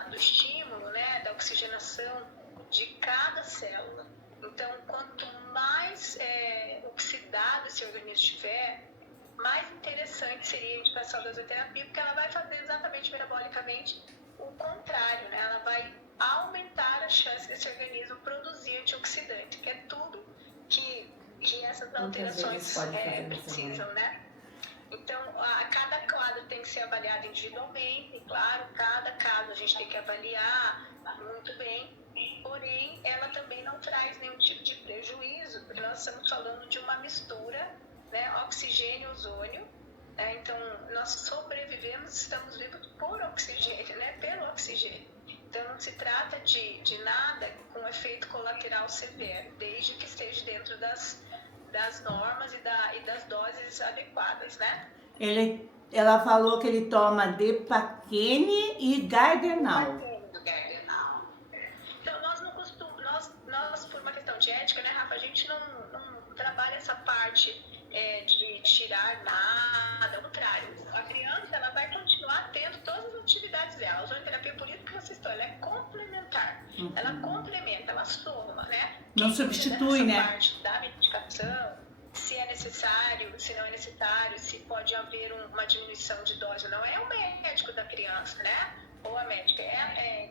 do estímulo, né, da oxigenação de cada célula. Então, quanto mais oxidado esse organismo estiver, mais interessante seria a indicação da ozonioterapia, porque ela vai fazer exatamente metabolicamente o contrário, né? Ela vai aumentar a chance desse organismo produzir antioxidante, que é tudo que essas alterações precisam, né? Então, cada quadro tem que ser avaliado individualmente, e claro, cada caso a gente tem que avaliar muito bem, porém, ela também não traz nenhum tipo de prejuízo, porque nós estamos falando de uma mistura, né, oxigênio e ozônio, então nós sobrevivemos, estamos vivos por oxigênio, né, pelo oxigênio. Então, não se trata de nada com efeito colateral severo, desde que esteja dentro das normas e das doses adequadas, né? Ela falou que ele toma Depakine e Gardenal. Então, nós não costumamos, nós por uma questão de ética, né, Rafa, a gente não trabalha essa parte de tirar nada, ao contrário. A criança, ela vai continuar tendo todas as atividades dela. A ozonioterapia, por isso que você citou, ela é complementar. Ela complementa, ela soma, né? Não substitui, né? Essa parte da medicação, se é necessário, se não é necessário, se pode haver uma diminuição de dose, não é o médico da criança, né? Ou a médica,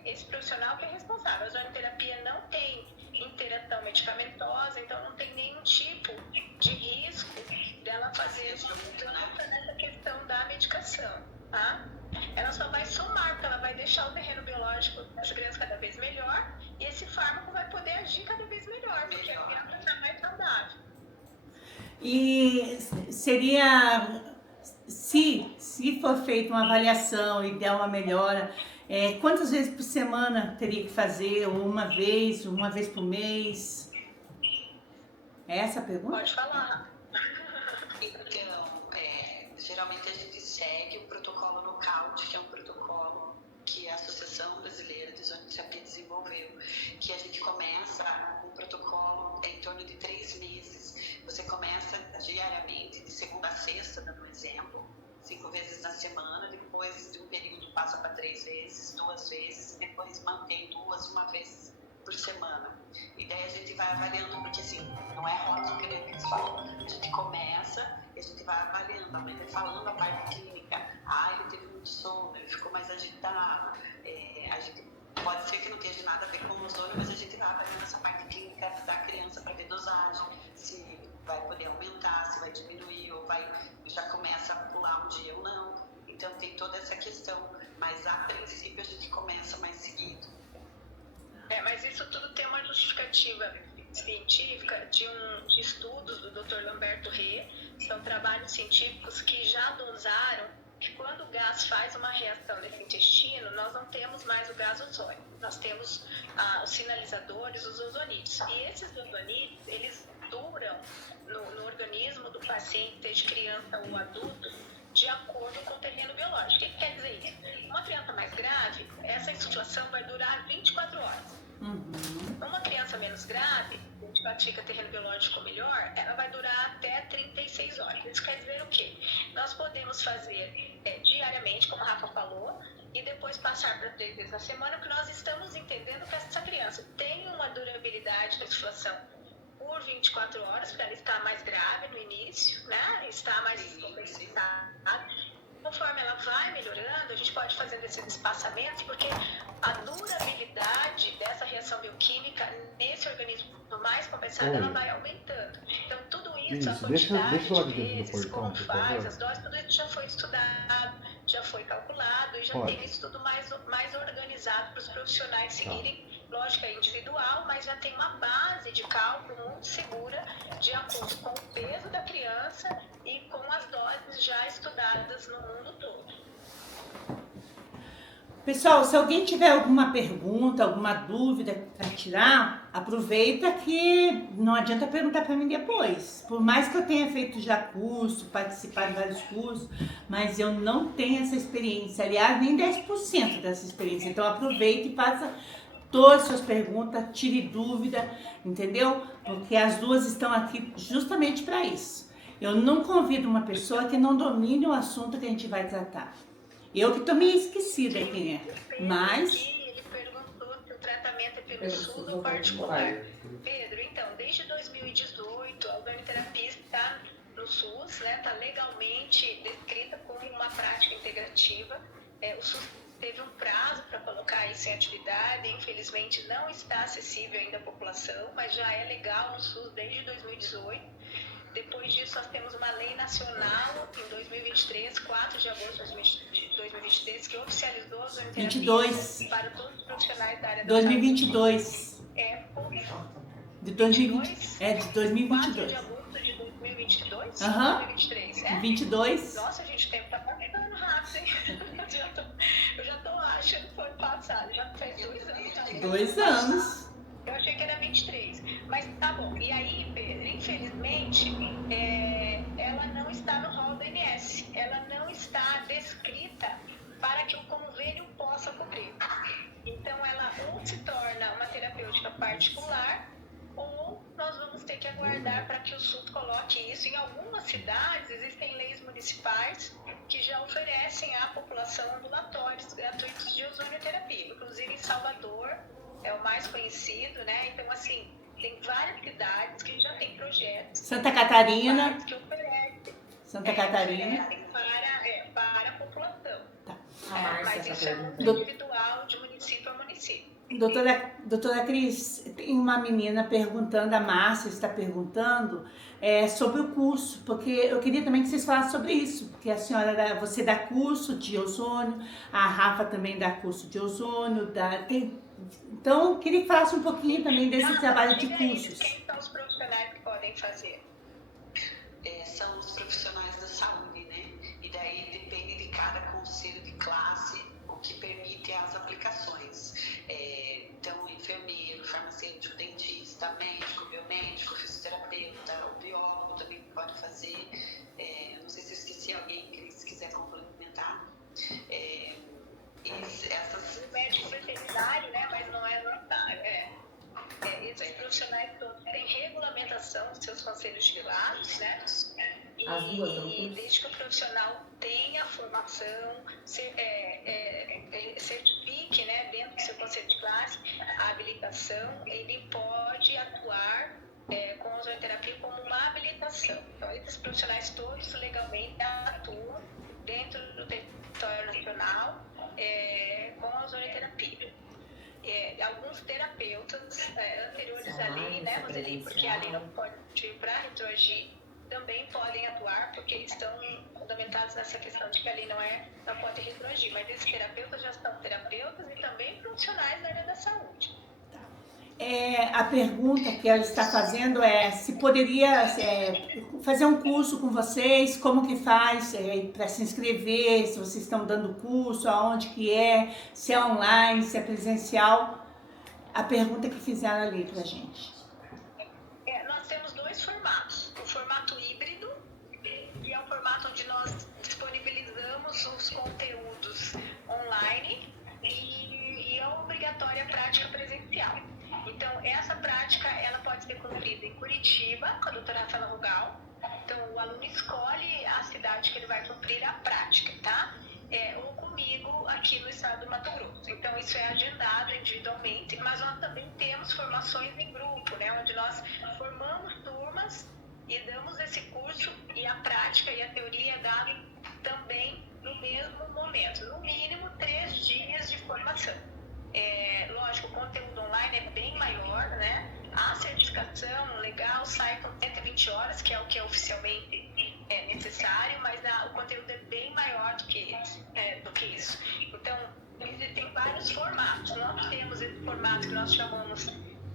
esse profissional que é responsável. A ozonioterapia não tem interação medicamentosa, então não tem nenhum tipo de risco dela fazer junto nessa questão da medicação, tá? Ela só vai somar, porque ela vai deixar o terreno biológico das crianças cada vez melhor, e esse fármaco vai poder agir cada vez melhor, porque a criança está mais saudável. E seria, se for feita uma avaliação e der uma melhora, quantas vezes por semana teria que fazer? Ou uma vez por mês? É essa a pergunta? Pode falar. Então, geralmente a gente segue o protocolo NOCAUT, que é um protocolo que a Associação Brasileira de Ozonioterapia desenvolveu, que a gente começa um protocolo em torno de 3 meses. Você começa diariamente, de segunda a sexta, dando um exemplo, 5 vezes na semana, depois de um período passa para 3 vezes, 2 vezes, depois mantém 2, 1 vez por semana. E daí a gente vai avaliando, porque assim, não é rótulo que eles falam. A gente começa e a gente vai avaliando, vai falando a parte clínica. Ele teve muito sono, ele ficou mais agitado. A gente pode ser que não tenha nada a ver com o ozônio, mas a gente vai avaliando essa parte clínica da criança para ver dosagem, se vai poder aumentar, se vai diminuir, ou já começa a pular um dia ou não. Então tem toda essa questão, mas a princípio a gente começa mais seguido. Mas isso tudo tem uma justificativa científica de estudos do Dr. Lamberto Rê. São trabalhos científicos que já dosaram que quando o gás faz uma reação nesse intestino, nós não temos mais o gás ozônio. Nós temos os sinalizadores, os ozonitos. E esses ozonitos, eles duram no organismo do paciente, seja criança ou adulto, de acordo com o terreno biológico. O que quer dizer isso? Uma criança mais grave, essa insuflação vai durar 24 horas. Uma criança menos grave, a gente pratica terreno biológico melhor, ela vai durar até 36 horas. Isso quer dizer o quê? Nós podemos fazer diariamente, como a Rafa falou, e depois passar para 3 vezes na semana, porque nós estamos entendendo que essa criança tem uma durabilidade da insuflação por 24 horas, porque ela está mais grave no início, né? Está mais complexificada. Conforme ela vai melhorando, a gente pode fazer esses espaçamentos, porque a durabilidade dessa reação bioquímica nesse organismo mais compensado, ela vai aumentando. Então, tudo isso, a quantidade de vezes, como faz, as doses, tudo isso já foi estudado, já foi calculado e já tem um estudo mais organizado para os profissionais seguirem. Lógica individual, mas já tem uma base de cálculo muito segura de acordo com o peso da criança e com as doses já estudadas no mundo todo. Pessoal, se alguém tiver alguma pergunta, alguma dúvida para tirar, aproveita que não adianta perguntar para mim depois. Por mais que eu tenha feito já curso, participado de vários cursos, mas eu não tenho essa experiência. Aliás, nem 10% dessa experiência. Então aproveite e faça todas as suas perguntas, tire dúvida, entendeu? Porque as duas estão aqui justamente para isso. Eu não convido uma pessoa que não domine o assunto que a gente vai tratar. Eu que tô meio esquecida quem é, mas... Ele perguntou se o tratamento é pelo SUS ou particular. Pedro, então, desde 2018, a ozonioterapia está no SUS, né? Está legalmente descrita como uma prática integrativa. O SUS teve um prazo para colocar isso em atividade, infelizmente não está acessível ainda à população, mas já é legal no SUS desde 2018. Depois disso, nós temos uma lei nacional em 2023, 4 de agosto de 2023, que oficializou a ozonioterapia para todos os profissionais da área da 2022. De 2020. É, de 2022. 4 de agosto de 2022? Aham. 2023, é? 22. Nossa, gente, o tempo tá passando rápido, hein? Eu já tô achando que foi passado, já faz 2 anos. Já 2 anos. Eu achei que era 23, mas tá bom. E aí, Pedro, infelizmente, ela não está no rol do INSS. Ela não está descrita para que o convênio possa cobrir. Então, ela ou se torna uma terapêutica particular, ou nós vamos ter que aguardar para que o SUS coloque isso. Em algumas cidades, existem leis municipais que já oferecem à população ambulatórios gratuitos de ozonioterapia. Inclusive, em Salvador, é o mais conhecido, né? Então, assim, tem várias cidades que já tem projetos. Santa Catarina. Que oferecem. Santa Catarina. Para a população. Tá. Mas isso é muito individual de município a município. Doutora Cris, tem uma menina perguntando, a Márcia está perguntando sobre o curso, porque eu queria também que vocês falassem sobre isso, porque a senhora, você dá curso de ozônio, a Rafa também dá curso de ozônio, então eu queria que falasse um pouquinho também desse trabalho de cursos. Quem são os profissionais que podem fazer? São os profissionais da saúde, né? E daí depende de cada conselho de classe o que permite as aplicações. Então, enfermeiro, farmacêutico, dentista, médico, biomédico, fisioterapeuta, o biólogo também pode fazer. Não sei se eu esqueci alguém que se quiser complementar. O médico veterinário, né? Mas não é notário. Esses profissionais todos têm regulamentação dos seus conselhos de classe, né? E desde que o profissional tenha formação, certifique, né, dentro do seu conselho de classe, a habilitação, ele pode atuar com a ozonioterapia como uma habilitação. Então, esses profissionais todos legalmente atuam dentro do território nacional com a ozonioterapia. Alguns terapeutas anteriores à lei, né, Roseli, porque a lei não pode ir para retroagir, também podem atuar, porque eles estão fundamentados nessa questão de que a lei não pode retroagir, mas esses terapeutas já são terapeutas e também profissionais da área da saúde. A pergunta que ela está fazendo é se poderia fazer um curso com vocês, como que faz para se inscrever, se vocês estão dando curso, aonde que se é online, se é presencial. A pergunta que fizeram ali para a gente. Nós temos 2 formatos. O formato híbrido, que é o formato onde nós disponibilizamos os conteúdos online e é obrigatória a prática presencial. Então, essa prática, ela pode ser cumprida em Curitiba, com a doutora Rafaela Rugal. Então, o aluno escolhe a cidade que ele vai cumprir a prática, tá? Ou comigo, aqui no estado do Mato Grosso. Então, isso é agendado individualmente, mas nós também temos formações em grupo, né? Onde nós formamos turmas e damos esse curso, e a prática e a teoria é dada também no mesmo momento. No mínimo, 3 dias de formação. Lógico, o conteúdo online é bem maior, né? A certificação legal sai com 120 horas, que é o que é oficialmente necessário, mas o conteúdo é bem maior do que isso. Então, existem vários formatos. Nós temos esse formato que nós chamamos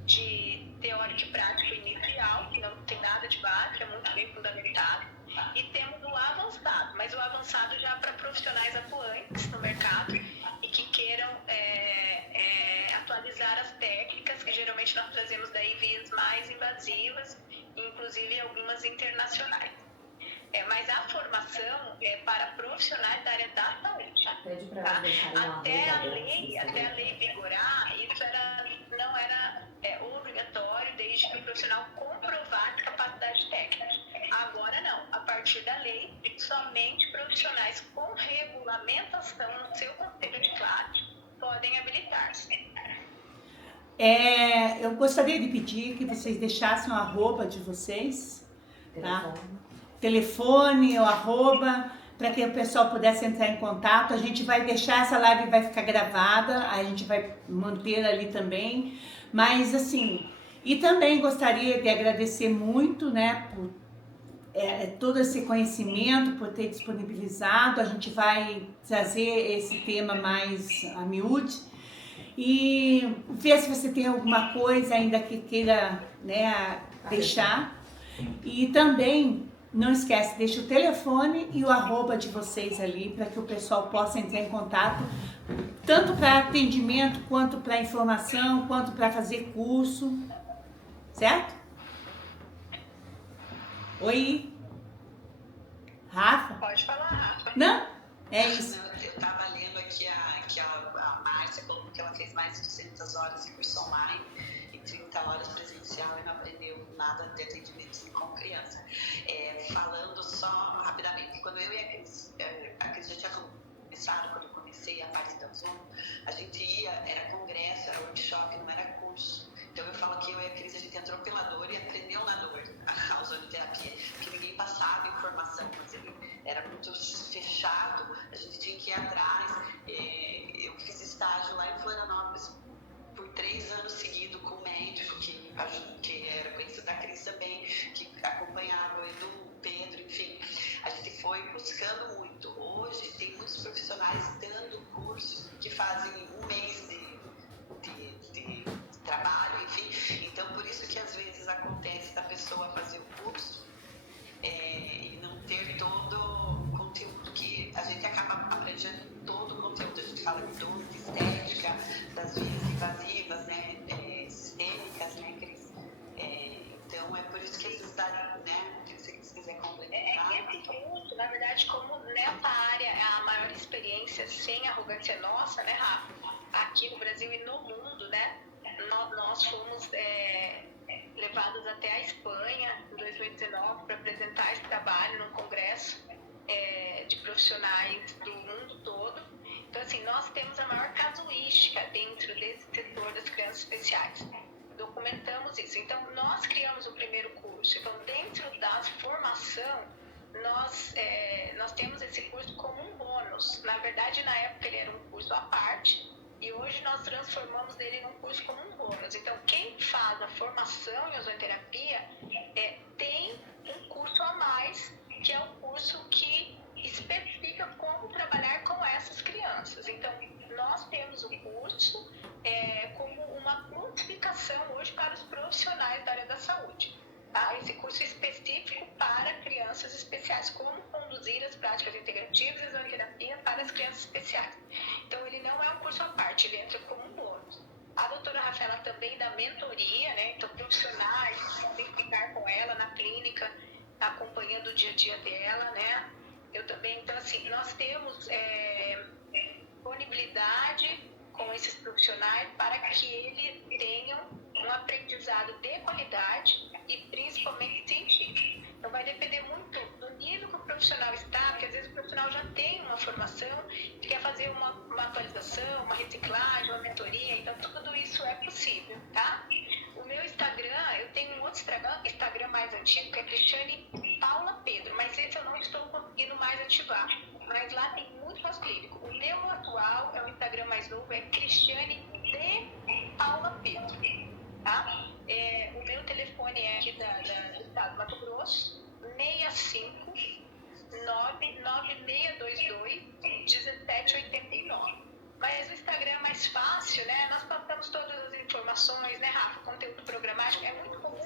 de teórico e prático inicial, que não tem nada de base, é muito bem fundamentado. E temos o avançado, mas o avançado já para profissionais atuantes no mercado e que queiram atualizar as técnicas, que geralmente nós trazemos daí vias mais invasivas, inclusive algumas internacionais. Mas a formação é para profissionais da área da saúde. Tá? Até a lei vigorar, isso não era obrigatório, desde que o profissional comprovasse capacidade técnica. Agora não, a partir da lei, somente profissionais com regulamentação no seu conselho de classe podem habilitar-se. Eu gostaria de pedir que vocês deixassem o arroba de vocês, tá? Telefone ou arroba, para que o pessoal pudesse entrar em contato. A gente vai deixar essa live, vai ficar gravada, a gente vai manter ali também. Mas assim, e também gostaria de agradecer muito, né, por todo esse conhecimento, por ter disponibilizado. A gente vai trazer esse tema mais a miúde e ver se você tem alguma coisa ainda que queira, né, deixar. E também não esquece, deixa o telefone e o arroba de vocês ali para que o pessoal possa entrar em contato, tanto para atendimento, quanto para informação, quanto para fazer curso, certo? Oi? Rafa? Pode falar, Rafa. Não? É isso. Eu estava lendo aqui a Márcia falou que ela fez mais de 200 horas de curso online e 30 horas presencial e não aprendeu nada de atendimento com criança. Falando só rapidamente, quando eu e a Cris já tinha começado, quando eu comecei a parte da Zoom, a gente ia, era congresso, era workshop, não era curso. Então eu falo que eu e a Cris, a gente entrou pela dor e aprendeu na dor a ozonoterapia, porque ninguém passava informação, era muito fechado, a gente tinha que ir atrás. Eu fiz estágio lá em Florianópolis por 3 anos seguidos com um médico que era conhecido da Cris também, que acompanhava o Edu, o Pedro, enfim. A gente foi buscando muito. Hoje tem muitos profissionais dando cursos que fazem um mês de trabalho, enfim. Então, por isso que às vezes acontece da pessoa fazer o curso e não ter todo o conteúdo que a gente acaba aprendendo todo o conteúdo. A gente fala de dor, de estética, das vias invasivas, né, sistêmicas, né, Cris? Então, é por isso que esses dados, né, se você quiser complementar. Esse ponto, na verdade, como nessa área é a maior experiência sem arrogância nossa, né, Rafa? Aqui no Brasil e no mundo, né? Nós fomos levados até a Espanha em 2019 para apresentar esse trabalho num congresso de profissionais do mundo todo. Então, assim, nós temos a maior casuística dentro desse setor das crianças especiais. Documentamos isso. Então, nós criamos o primeiro curso. Então, dentro da formação, nós temos esse curso como um bônus. Na verdade, na época, ele era um curso à parte. E hoje nós transformamos ele num curso como um bônus. Então, quem faz a formação em ozonoterapia tem um curso a mais, que é o curso que especifica como trabalhar com essas crianças. Então, nós temos o curso como uma classificação hoje para os profissionais da área da saúde. Tá? Esse curso específico para crianças especiais, como conduzir as práticas integrativas e ozonoterapia para as crianças especiais. Então, ele não é um curso à parte, ele entra como um bônus. A doutora Rafaela também dá mentoria, né? Então, profissionais podem ficar com ela na clínica, acompanhando o dia a dia dela, né? Eu também, então, assim, nós temos disponibilidade com esses profissionais para que eles tenham um aprendizado de qualidade e principalmente científico. Então vai depender muito do nível que o profissional está, porque às vezes o profissional já tem uma formação, quer fazer uma atualização, uma reciclagem, uma mentoria, então tudo isso é possível, tá? O meu Instagram, eu tenho um outro Instagram mais antigo, que é Cristiane Paula Pedro, mas esse eu não estou conseguindo mais ativar. Mas lá tem muito pós-clínico. O meu atual é o Instagram mais novo, é Cristiane de Paula Pedro, tá? O meu telefone é aqui do estado do Mato Grosso, 65 99622 1789. Mas o Instagram é mais fácil, né? Nós passamos todas as informações, né, Rafa? Conteúdo programático é muito comum.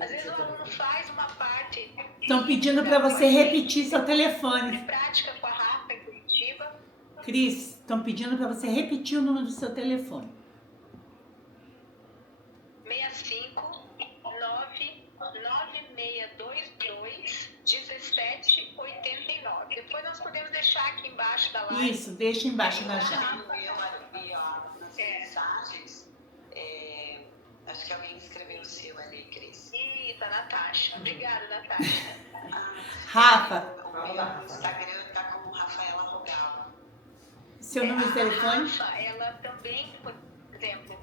Às vezes o aluno faz uma parte. Estão pedindo para você repetir seu telefone. Prática com a Rafa em Curitiba. Cris, estão pedindo para você repetir o número do seu telefone. 65 9622 1789. Depois nós podemos deixar aqui embaixo da live. Isso, deixa embaixo da chat. Nas mensagens, acho que alguém escreveu o seu ali, Cris. Isso, a Natasha. Obrigada, Natasha. Rafa. O meu Instagram está como Rafaela Rogal. Seu número de telefone? Rafa, ela também, por exemplo,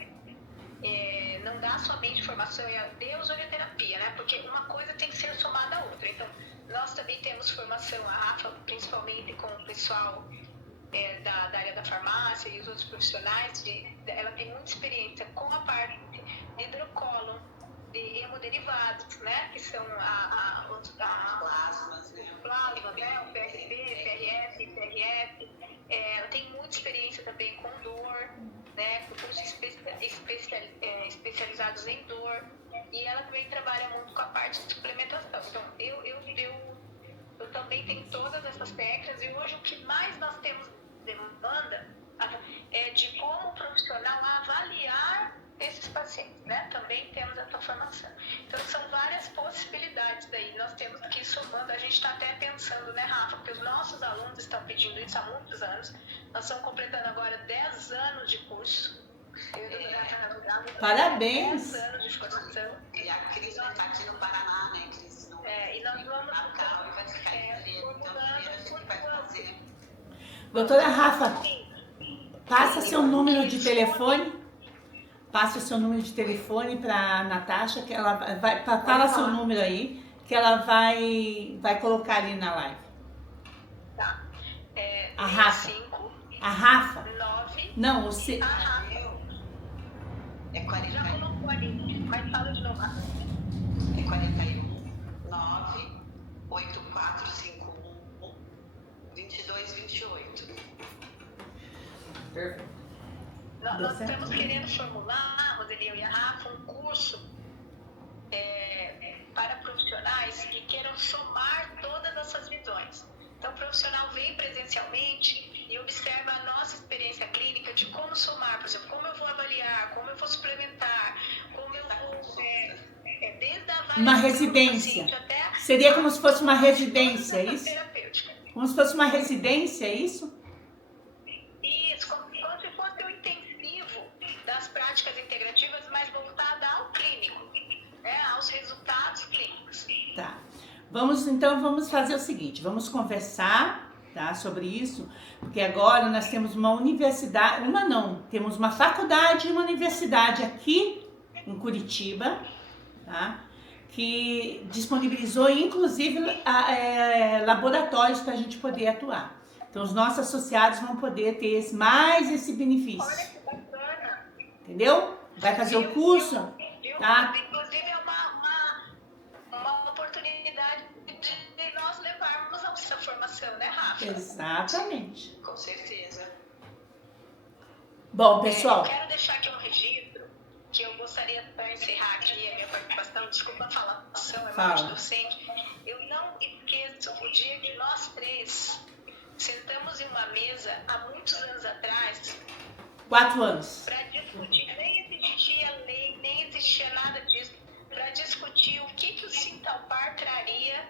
não dá somente formação em deusoterapia, né? Porque uma coisa tem que ser somada à outra. Então, nós também temos formação, a Rafa, principalmente com o pessoal da área da farmácia e os outros profissionais, ela tem muita experiência com a parte de hidrocólon, de hemoderivados, né? Que são os Plasmas, né? Plasma, né? O PRP, PRF, PRF. Ela tem muita experiência também com dor, né? Com cursos especializados em dor. E ela também trabalha muito com a parte de suplementação. Então, eu também tenho todas essas técnicas e hoje o que mais nós temos demanda é de como o profissional avaliar esses pacientes, né? Também temos essa formação. Então, são várias possibilidades daí. Nós temos que ir somando. A gente está até pensando, né, Rafa? Porque os nossos alunos estão pedindo isso há muitos anos. Nós estamos completando agora 10 anos de curso. Parabéns! 10 anos de formação. E a Cris vai estar aqui no Paraná, né, Cris? E nós vamos Natal e vai ficar em fevereiro. Então, primeiro a gente vai fazer. Doutora Rafa, passa seu número de telefone. Passa o seu número de telefone para a Natasha, que ela vai. Fala seu número aí, que ela vai colocar ali na live. Tá. A Rafa. 5, A Rafa? 9. Não, você. A Rafa. É 41. Já colocou ali, mas fala de novo. É 41 9 8451 2228. Perfeito. Nós estamos querendo formular, Roseli, eu e a Rafa, um curso para profissionais que queiram somar todas essas visões. Então, o profissional vem presencialmente e observa a nossa experiência clínica de como somar, por exemplo, como eu vou avaliar, como eu vou suplementar, como eu vou... desde a avaliação Uma residência. do paciente até Seria como se fosse uma residência, é isso? terapêutica. Como se fosse uma residência, é isso? Isso, como se fosse o intensivo das práticas integrativas, mas voltada ao clínico, aos resultados clínicos. Tá. Vamos fazer o seguinte, vamos conversar, tá, sobre isso, porque agora nós temos uma universidade, temos uma faculdade e uma universidade aqui em Curitiba, tá, que disponibilizou inclusive laboratórios para a gente poder atuar. Então os nossos associados vão poder ter mais esse benefício. Olha que bacana. Entendeu? Vai fazer o curso, tá? Inclusive é uma oportunidade de nós levarmos a nossa formação, né, Rafa? Exatamente. Com certeza. Bom, pessoal. Eu quero deixar aqui um registro que eu gostaria, para encerrar aqui a minha participação, desculpa a falação, é mais docente. Eu não esqueço o dia que nós três sentamos em uma mesa há muitos anos atrás. 4 anos. Para discutir, nem existia lei, nem existia nada disso, para discutir o que o Sintalpar traria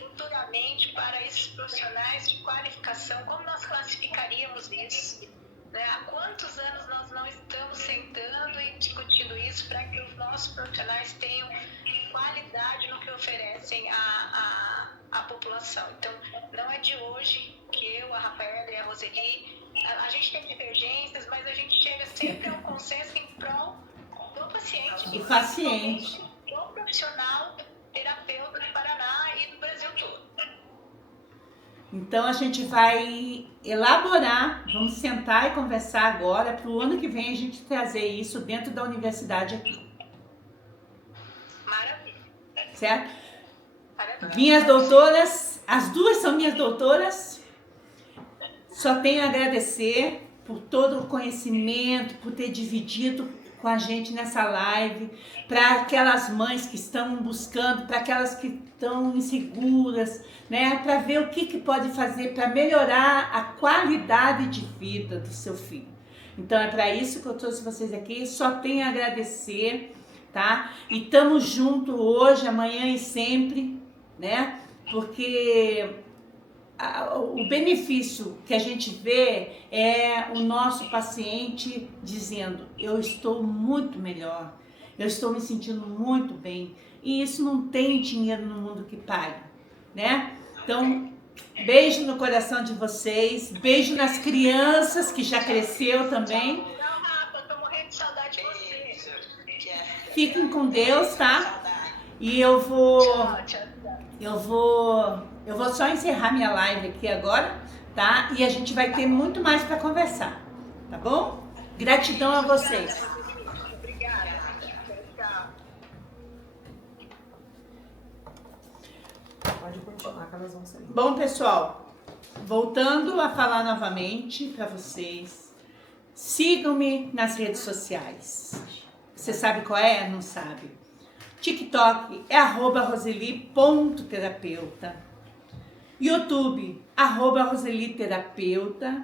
futuramente para esses profissionais de qualificação, como nós classificaríamos isso, né? Há quantos anos nós não estamos sentando e discutindo isso para que os nossos profissionais tenham qualidade no que oferecem à população. Então, não é de hoje que eu, a Rafaela e a Roseli, a gente tem divergências, mas a gente chega sempre a um consenso em prol do paciente. Do paciente. Do profissional terapeuta do Paraná e do Brasil todo. Então a gente vai elaborar, vamos sentar e conversar agora para o ano que vem a gente trazer isso dentro da universidade aqui. Maravilha. Certo? Maravilha. Minhas doutoras, as duas são minhas doutoras. Só tenho a agradecer por todo o conhecimento, por ter dividido com a gente nessa live, para aquelas mães que estão buscando, para aquelas que estão inseguras, né, para ver o que pode fazer para melhorar a qualidade de vida do seu filho. Então é para isso que eu trouxe vocês aqui, só tenho a agradecer, tá? E estamos juntos hoje, amanhã e sempre, né? Porque o benefício que a gente vê é o nosso paciente dizendo: eu estou muito melhor, eu estou me sentindo muito bem, e isso não tem dinheiro no mundo que pague, né? Então, beijo no coração de vocês, beijo nas crianças que já cresceu também. Não, Rafa, eu tô morrendo de saudade de você. Fiquem com Deus, tá? E eu vou só encerrar minha live aqui agora, tá? E a gente vai ter muito mais para conversar, tá bom? Gratidão a vocês. Obrigada. Tchau. Pode continuar, que elas vão sair. Bom, pessoal, voltando a falar novamente para vocês, sigam-me nas redes sociais. Você sabe qual é? Não sabe? TikTok é @roseli.terapeuta. YouTube, @roseliterapeuta.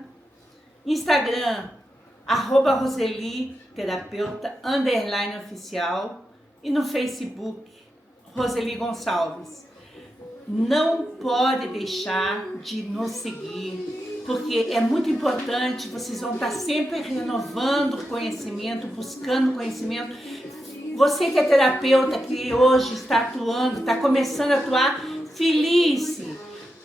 Instagram, @roseliterapeuta _oficial. E no Facebook, Roseli Gonçalves. Não pode deixar de nos seguir, porque é muito importante, vocês vão estar sempre renovando o conhecimento, buscando conhecimento. Você que é terapeuta, que hoje está atuando, está começando a atuar, feliz!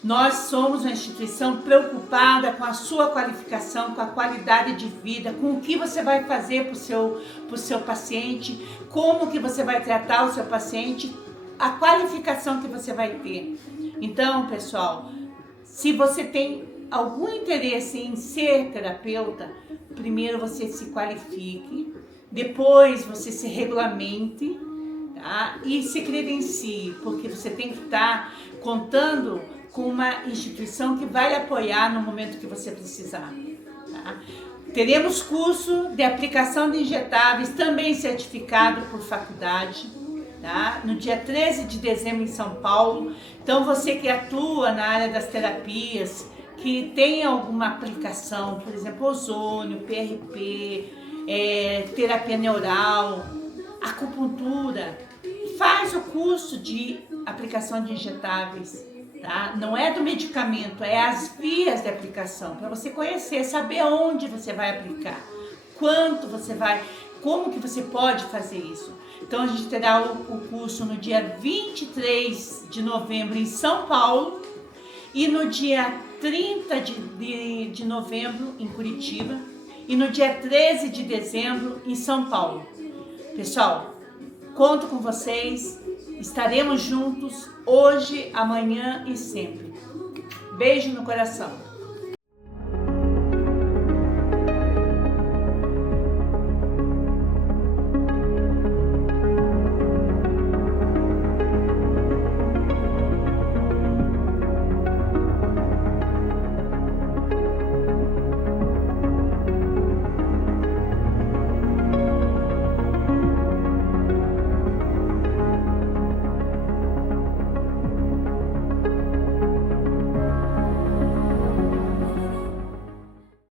Nós somos uma instituição preocupada com a sua qualificação, com a qualidade de vida, com o que você vai fazer para o seu paciente, como que você vai tratar o seu paciente, a qualificação que você vai ter. Então, pessoal, se você tem algum interesse em ser terapeuta, primeiro você se qualifique, depois você se regulamente, tá? E se credencie, porque você tem que estar contando com uma instituição que vai apoiar no momento que você precisar, tá? Teremos curso de aplicação de injetáveis, também certificado por faculdade, tá? No dia 13 de dezembro em São Paulo. Então você que atua na área das terapias, que tem alguma aplicação, por exemplo, ozônio, PRP, terapia neural, acupuntura, faz o curso de aplicação de injetáveis, tá? Não é do medicamento, é as vias de aplicação, para você conhecer, saber onde você vai aplicar, quanto você vai, como que você pode fazer isso. Então a gente terá o curso no dia 23 de novembro em São Paulo e no dia 30 de novembro em Curitiba e no dia 13 de dezembro em São Paulo. Pessoal, conto com vocês, estaremos juntos hoje, amanhã e sempre. Beijo no coração.